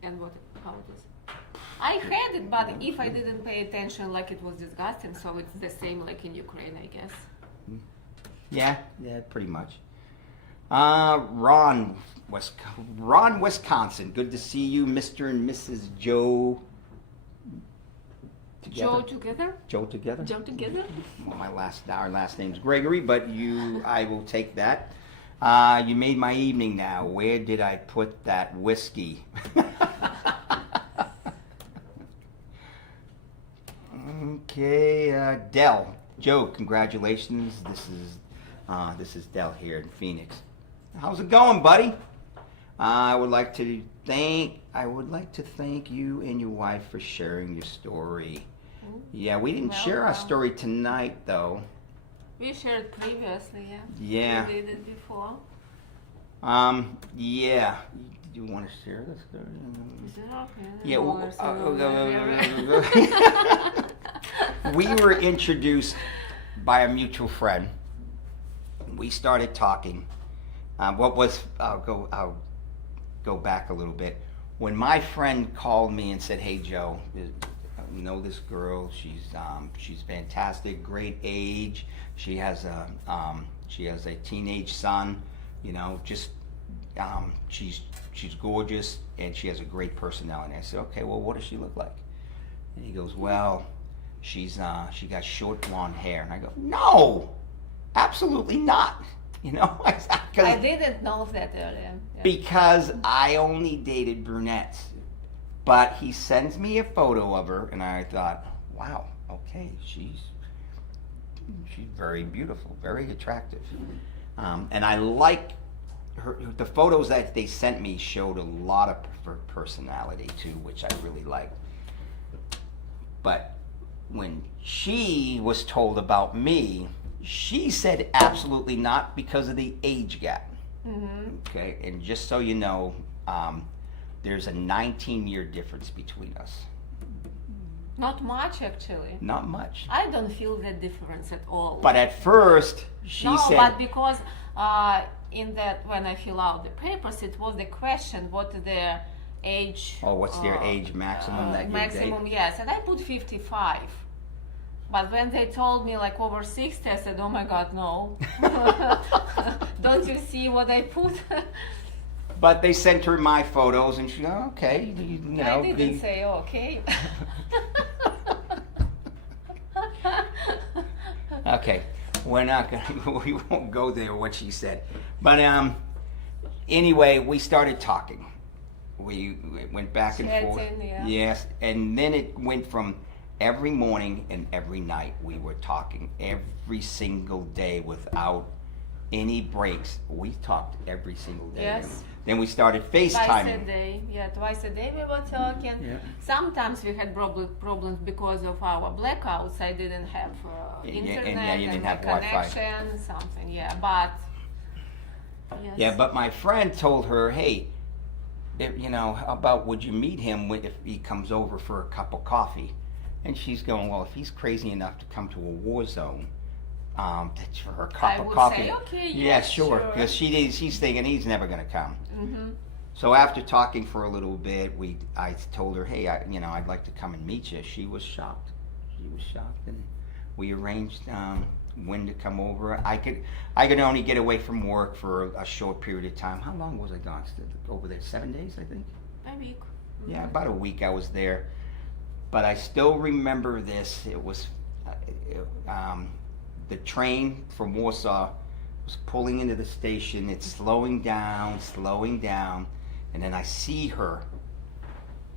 And how it is? I had it, but if I didn't pay attention, like it was disgusting, so it's the same like in Ukraine, I guess. Yeah, pretty much. Ron, Wisconsin. Good to see you, Mr. and Mrs. Joe. Joe together? Joe together? Joe together? Well, our last name's Gregory, but I will take that. You made my evening now. Where did I put that whiskey? Okay, Dell. Joe, congratulations. This is Dell here in Phoenix. How's it going, buddy? I would like to thank you and your wife for sharing your story. Yeah, we didn't share our story tonight, though. We shared previously, yeah. Yeah. We did it before. Yeah. Do you want to share this story? Is it okay? Yeah. We were introduced by a mutual friend. We started talking. I'll go back a little bit. When my friend called me and said, "Hey, Joe, I know this girl. She's fantastic, great age. She has a teenage son. You know, just she's gorgeous and she has a great personality." I said, "Okay, well, what does she look like?" And he goes, "Well, she got short blonde hair." And I go, "No, absolutely not." You know, I didn't know that earlier. Yeah. Because I only dated brunettes. But he sends me a photo of her, and I thought, wow, okay, she's very beautiful, very attractive. And I like her. The photos that they sent me showed a lot of her personality too, which I really liked. But when she was told about me, she said absolutely not because of the age gap. Mm-hmm. Okay, and just so you know, there's a 19-year difference between us. Not much, actually. Not much. I don't feel that difference at all. But at first, she said... No, but because in that, when I fill out the papers, it was the question, what their age... Oh, what's their age maximum that you date? Maximum, yes. And I put 55. But when they told me like over 60, I said, oh my God, no. Don't you see what I put? But they sent her my photos, and she goes, okay, you know. I didn't say okay. Okay, we won't go there, what she said. But anyway, we started talking. We went back and forth. Yeah. Yes, and then it went from every morning and every night we were talking every single day without any breaks. We talked every single day. Yes. Then we started FaceTiming. Twice a day. Yeah, twice a day we were talking. Yeah. Sometimes we had problems because of our blackouts. I didn't have internet you didn't and have connection, Wi-Fi. something. Yeah, but yes. Yeah, but my friend told her, hey, you know, how about would you meet him if he comes over for a cup of coffee? And she's going, well, if he's crazy enough to come to a war zone, for a cup of coffee. Say, okay, yeah, sure. Because she's thinking he's never going to come. Mm-hmm. So after talking for a little bit, I told her, hey, I'd like to come and meet you. She was shocked. And we arranged when to come over. I could only get away from work for a short period of time. How long was I gone? Over there, 7 days, I think. A week. Mm-hmm. Yeah, about a week I was there. But I still remember this. It was the train from Warsaw was pulling into the station. It's slowing down, and then I see her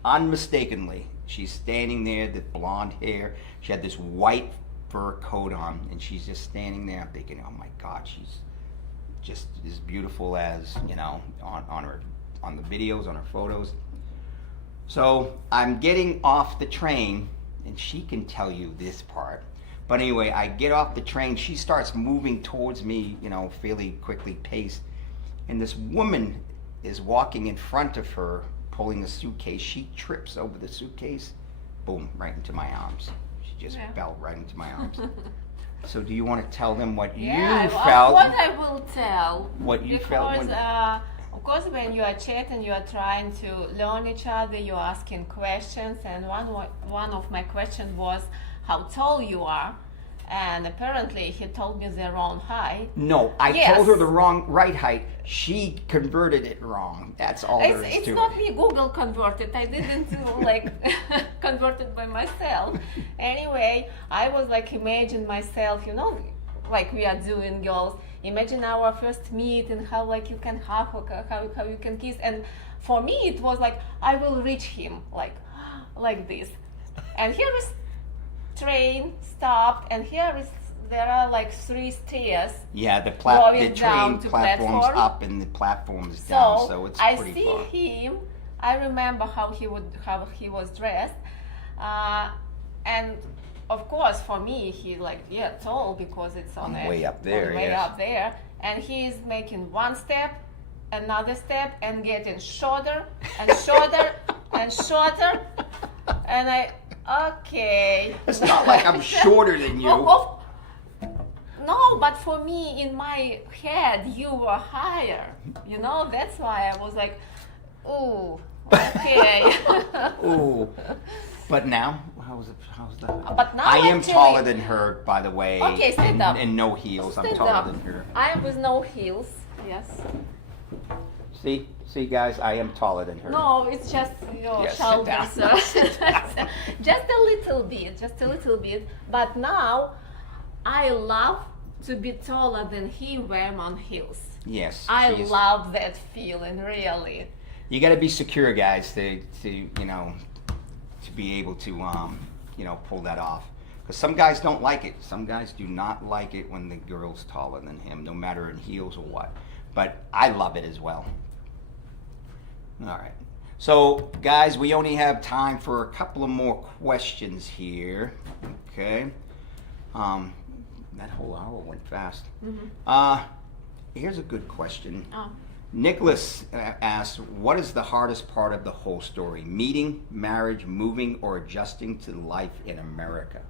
unmistakably. She's standing there, the blonde hair. She had this white fur coat on, and she's just standing there. I'm thinking, oh my God, she's just as beautiful as, you know, on the videos, on her photos. So I'm getting off the train, and she can tell you this part. But anyway, I get off the train. She starts moving towards me, you know, fairly quickly paced. And this woman is walking in front of her, pulling a suitcase. She trips over the suitcase, boom, right into my arms. She just fell right into my arms. So do you want to tell them what you felt? What I will tell. What you felt. Of course, when you are chatting, you are trying to learn each other, you're asking questions, and one of my questions was how tall you are, and apparently he told me the wrong height. No, I told her the right height. She converted it wrong. That's all there is to it. It's not me, Google converted. I didn't convert it by myself. Anyway, I was imagine myself, you know, like we are doing, girls. imagine our first meet and how like you can hug or how you can kiss. And for me it was like I will reach him like this. And here is train stopped, and there are like 3 stairs. Yeah, the going train down to platform's platform. up and the platform's down, so it's I pretty see far. him. I remember how he was dressed, and of course for me he like tall because it's on Way up there, way yes. up there, and he is making one step, another step, and getting shorter and shorter and shorter, and okay. It's not like I'm shorter than you. No, but for me, in my head, you were higher. That's why I was like, ooh, okay. Ooh. But now, how's that? But now I am actually- taller than her, by the way. Okay, stand up. And no heels. I'm Stand taller up. than her. I am with no heels. Yes. See, guys, I am taller than her. No, it's just your Yes, sit shoulders. down. Just a little bit. But now, I love to be taller than him when I'm on heels. Yes. I she's- love that feeling, really. You got to be secure, guys, to be able to pull that off. Because some guys don't like it. Some guys do not like it when the girl's taller than him, no matter in heels or what. But I love it as well. All right. So, guys, we only have time for a couple of more questions here. Okay. That whole hour went fast. Here's a good question. Oh. Nicholas asks, what is the hardest part of the whole story? Meeting, marriage, moving, or adjusting to life in America?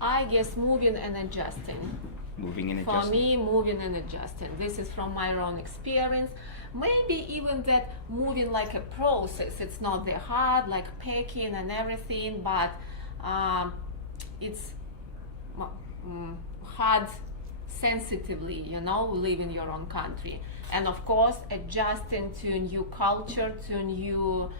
I guess moving and adjusting. Moving and For adjusting. me, moving and adjusting. This is from my own experience. Maybe even that moving like a process. It's not that hard, like packing and everything, but it's hard sensitively, live in your own country. And of course, adjusting to a new culture, to a new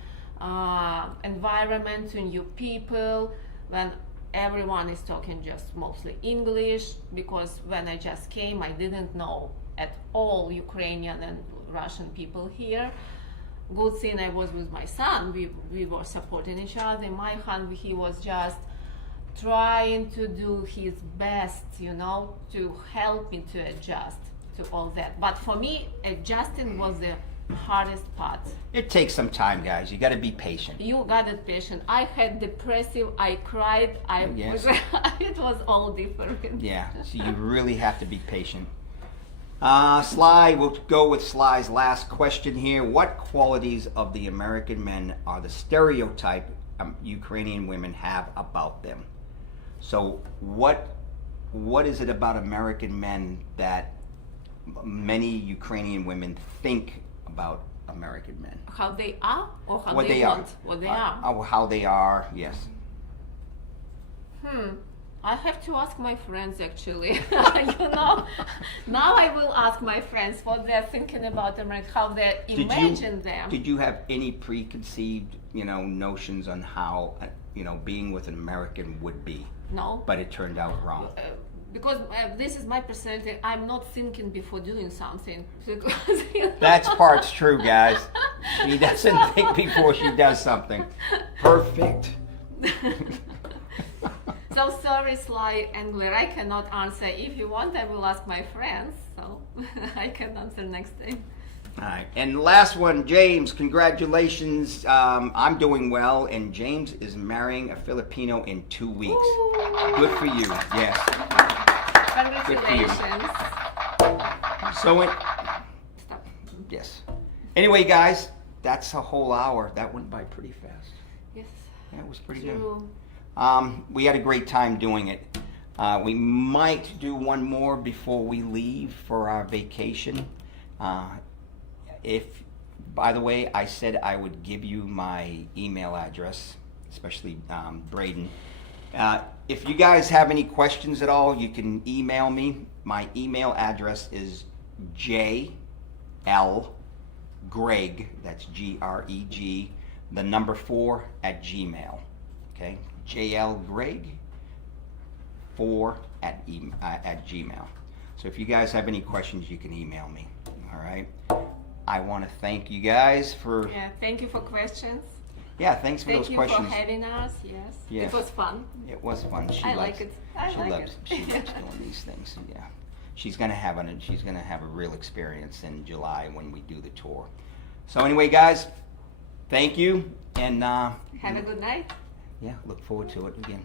environment, to new people, when everyone is talking just mostly English, because when I just came, I didn't know at all Ukrainian and Russian people here. Good thing I was with my son. We were supporting each other. My son, he was just trying to do his best, to help me to adjust to all that. But for me, adjusting was the hardest part. It takes some time, guys. You got to be patient. You got it, patient. I had depressive. I cried. Yes. It was all different. Yeah, so you really have to be patient. Sly, we'll go with Sly's last question here. What qualities of the American men are the stereotype Ukrainian women have about them? So what is it about American men that many Ukrainian women think about American men? How they are, or how What they they are. want? What they are. How they are, yes. I have to ask my friends actually. Now I will ask my friends what they're thinking about America, how they imagine them. Did you have any preconceived, notions on how, being with an American would be? No. But it turned out wrong. Because this is my personality. I'm not thinking before doing something. Because, That's part's true, guys. She doesn't think before she does something. Perfect. So sorry, Sly Angler, I cannot answer. If you want, I will ask my friends. So I can answer next time. All right. And last one, James, congratulations. I'm doing well, and James is marrying a Filipino in 2 weeks. Ooh. Good for you. Yes. Congratulations. So it. Stop. Yes. Anyway, guys, that's a whole hour. That went by pretty fast. Yes. That was pretty good. True. We had a great time doing it. We might do one more before we leave for our vacation. By the way, I said I would give you my email address, especially Braden. If you guys have any questions at all, you can email me. My email address is jlgreg, that's Greg, the number 4 at Gmail. Okay, jlgreg4 at Gmail. So if you guys have any questions, you can email me. All right. I want to thank you guys for. Yeah, thank you for questions. Yeah, thanks for those questions. Thank you for having us. Yes. Yeah. It was fun. It was fun. I like it. She loves doing these things. Yeah. She's gonna have a real experience in July when we do the tour. So anyway, guys, thank you, and have a good night. Yeah, look forward to it again.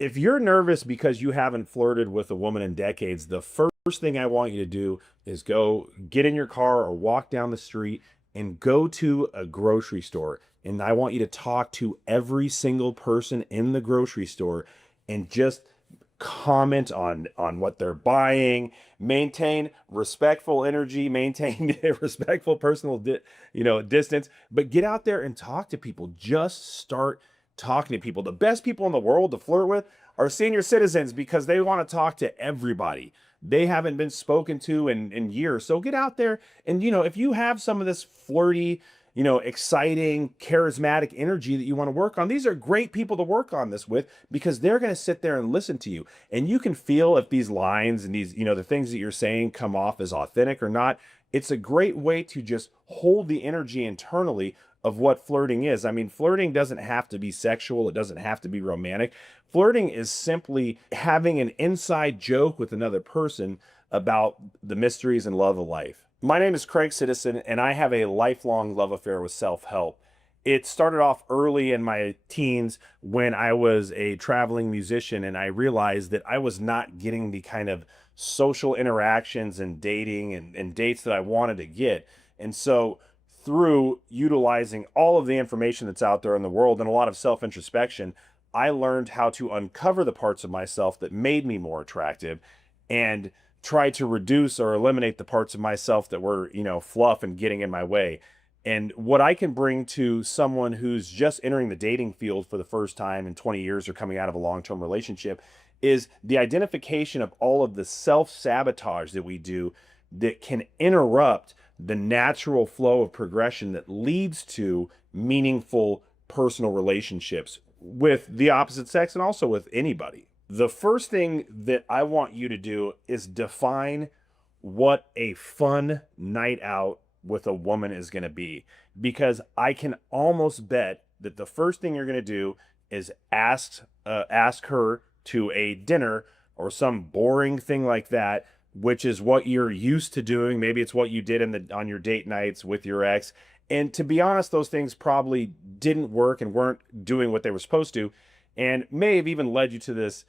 If you're nervous because you haven't flirted with a woman in decades, the first thing I want you to do is go get in your car or walk down the street and go to a grocery store. And I want you to talk to every single person in the grocery store and just comment on what they're buying, maintain respectful energy, maintain respectful personal distance, but get out there and talk to people. Just start talking to people. The best people in the world to flirt with are senior citizens because they want to talk to everybody. They haven't been spoken to in years. So get out there and, if you have some of this flirty, exciting, charismatic energy that you want to work on, these are great people to work on this with because they're going to sit there and listen to you. And you can feel if these lines and these, the things that you're saying come off as authentic or not. It's a great way to just hold the energy internally of what flirting is. I mean, flirting doesn't have to be sexual. It doesn't have to be romantic. Flirting is simply having an inside joke with another person about the mysteries and love of life. My name is Craig Citizen, and I have a lifelong love affair with self-help. It started off early in my teens when I was a traveling musician, and I realized that I was not getting the kind of social interactions and dating and dates that I wanted to get. And so through utilizing all of the information that's out there in the world and a lot of self-introspection, I learned how to uncover the parts of myself that made me more attractive and try to reduce or eliminate the parts of myself that were, fluff and getting in my way. And what I can bring to someone who's just entering the dating field for the first time in 20 years or coming out of a long-term relationship is the identification of all of the self-sabotage that we do that can interrupt the natural flow of progression that leads to meaningful personal relationships with the opposite sex and also with anybody. The first thing that I want you to do is define what a fun night out with a woman is going to be, because I can almost bet that the first thing you're going to do is ask her to a dinner or some boring thing like that, which is what you're used to doing. Maybe it's what you did on your date nights with your ex. And to be honest, those things probably didn't work and weren't doing what they were supposed to, and may have even led you to this,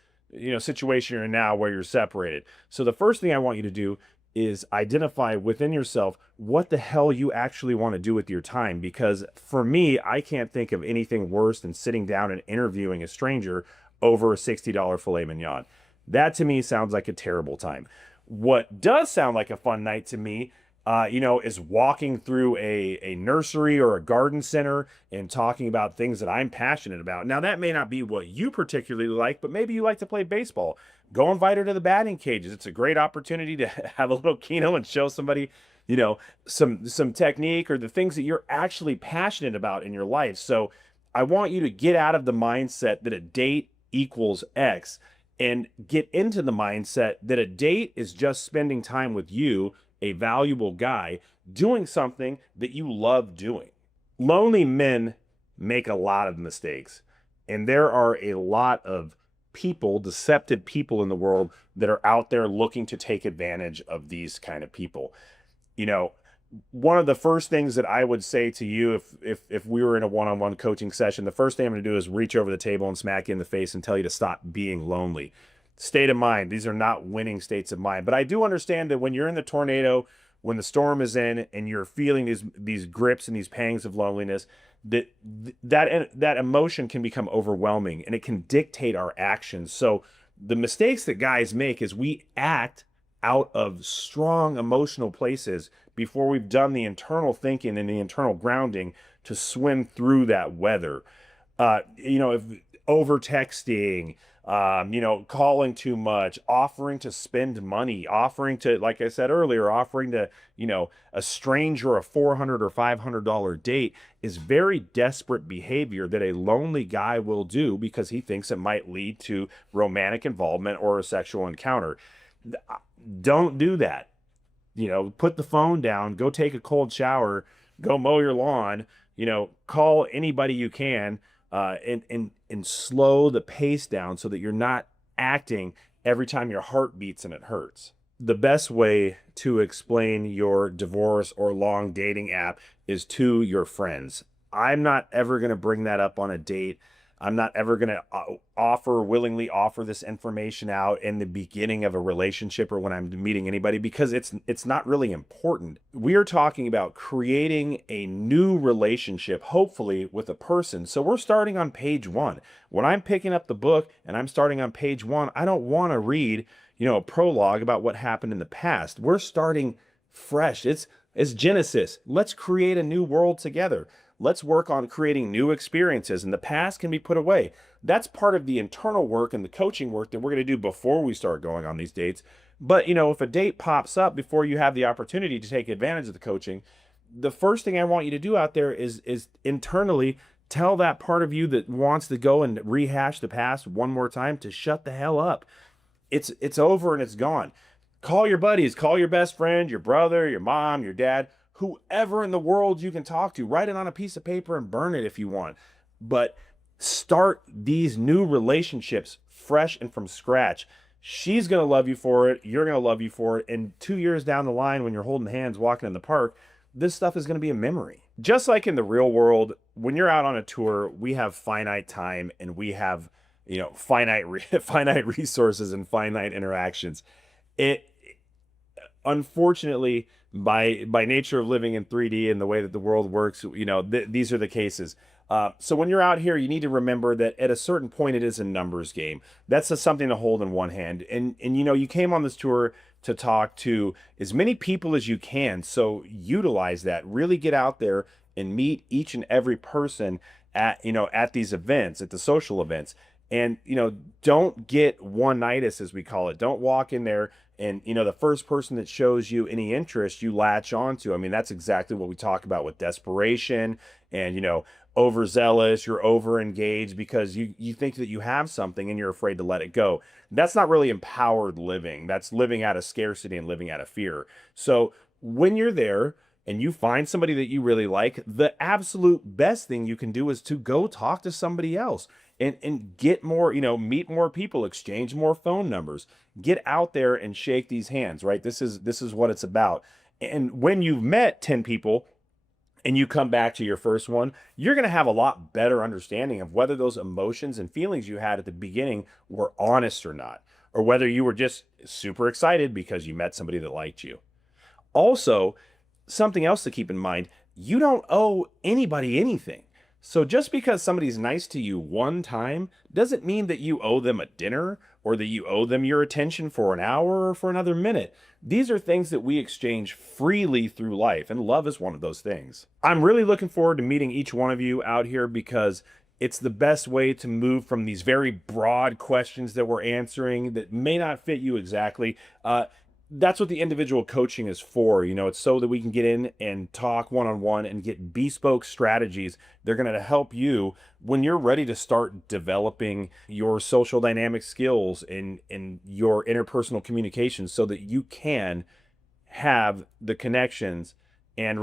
situation you're in now where you're separated. So the first thing I want you to do is identify within yourself what the hell you actually want to do with your time. Because for me, I can't think of anything worse than sitting down and interviewing a stranger over a $60 filet mignon. That to me sounds like a terrible time. What does sound like a fun night to me, is walking through a nursery or a garden center and talking about things that I'm passionate about. Now, that may not be what you particularly like, but maybe you like to play baseball. Go invite her to the batting cages. It's a great opportunity to have a little keno and show somebody, some technique or the things that you're actually passionate about in your life. So I want you to get out of the mindset that a date equals X and get into the mindset that a date is just spending time with you, a valuable guy, doing something that you love doing. Lonely men make a lot of mistakes, and there are a lot of people, deceptive people in the world that are out there looking to take advantage of these kind of people. One of the first things that I would say to you if we were in a one-on-one coaching session, the first thing I'm going to do is reach over the table and smack you in the face and tell you to stop being lonely. State of mind. These are not winning states of mind. But I do understand that when you're in the tornado, when the storm is in, and you're feeling these grips and these pangs of loneliness, that emotion can become overwhelming and it can dictate our actions. So The mistakes that guys make is we act out of strong emotional places before we've done the internal thinking and the internal grounding to swim through that weather. If over texting, calling too much, offering to spend money, offering to, like I said earlier, offering to, a stranger a $400 or $500 date is very desperate behavior that a lonely guy will do because he thinks it might lead to romantic involvement or a sexual encounter. Don't do that. Put the phone down, go take a cold shower, go mow your lawn, call anybody you can, and slow the pace down so that you're not acting every time your heart beats and it hurts. The best way to explain your divorce or long dating app is to your friends. I'm not ever going to bring that up on a date. I'm not ever going to willingly offer this information out in the beginning of a relationship or when I'm meeting anybody, because it's not really important. We are talking about creating a new relationship, hopefully with a person. So we're starting on page 1. When I'm picking up the book and I'm starting on page 1, I don't want to read, a prologue about what happened in the past. We're starting fresh. It's Genesis. Let's create a new world together. Let's work on creating new experiences, and the past can be put away. That's part of the internal work and the coaching work that we're going to do before we start going on these dates. But, if a date pops up before you have the opportunity to take advantage of the coaching, the first thing I want you to do out there is internally tell that part of you that wants to go and rehash the past one more time to shut the hell up. It's over and it's gone. Call your buddies, call your best friend, your brother, your mom, your dad, whoever in the world you can talk to. Write it on a piece of paper and burn it if you want. But start these new relationships fresh and from scratch. She's going to love you for it. You're going to love you for it. And 2 years down the line, when you're holding hands walking in the park, this stuff is going to be a memory. Just like in the real world, when you're out on a tour, we have finite time and we have, finite resources and finite interactions. Unfortunately, by nature of living in 3D and the way that the world works, these are the cases. So when you're out here, you need to remember that at a certain point, it is a numbers game. That's just something to hold in one hand. And you came on this tour to talk to as many people as you can. So utilize that. Really get out there and meet each and every person at these events, at the social events. And, don't get one-nitis, as we call it. Don't walk in there and, the first person that shows you any interest, you latch onto. I mean, that's exactly what we talk about with desperation and, overzealous, you're over-engaged because you think that you have something and you're afraid to let it go. That's not really empowered living. That's living out of scarcity and living out of fear. So when you're there and you find somebody that you really like, the absolute best thing you can do is to go talk to somebody else. And get more, meet more people, exchange more phone numbers, get out there and shake these hands, right? This is what it's about. And when you've met 10 people and you come back to your first one, you're going to have a lot better understanding of whether those emotions and feelings you had at the beginning were honest or not, or whether you were just super excited because you met somebody that liked you. Also, something else to keep in mind, you don't owe anybody anything. So just because somebody's nice to you one time doesn't mean that you owe them a dinner or that you owe them your attention for an hour or for another minute. These are things that we exchange freely through life, and love is one of those things. I'm really looking forward to meeting each one of you out here because it's the best way to move from these very broad questions that we're answering that may not fit you exactly. That's what the individual coaching is for. It's so that we can get in and talk one-on-one and get bespoke strategies. They're going to help you when you're ready to start developing your social dynamic skills and your interpersonal communication so that you can have the connections and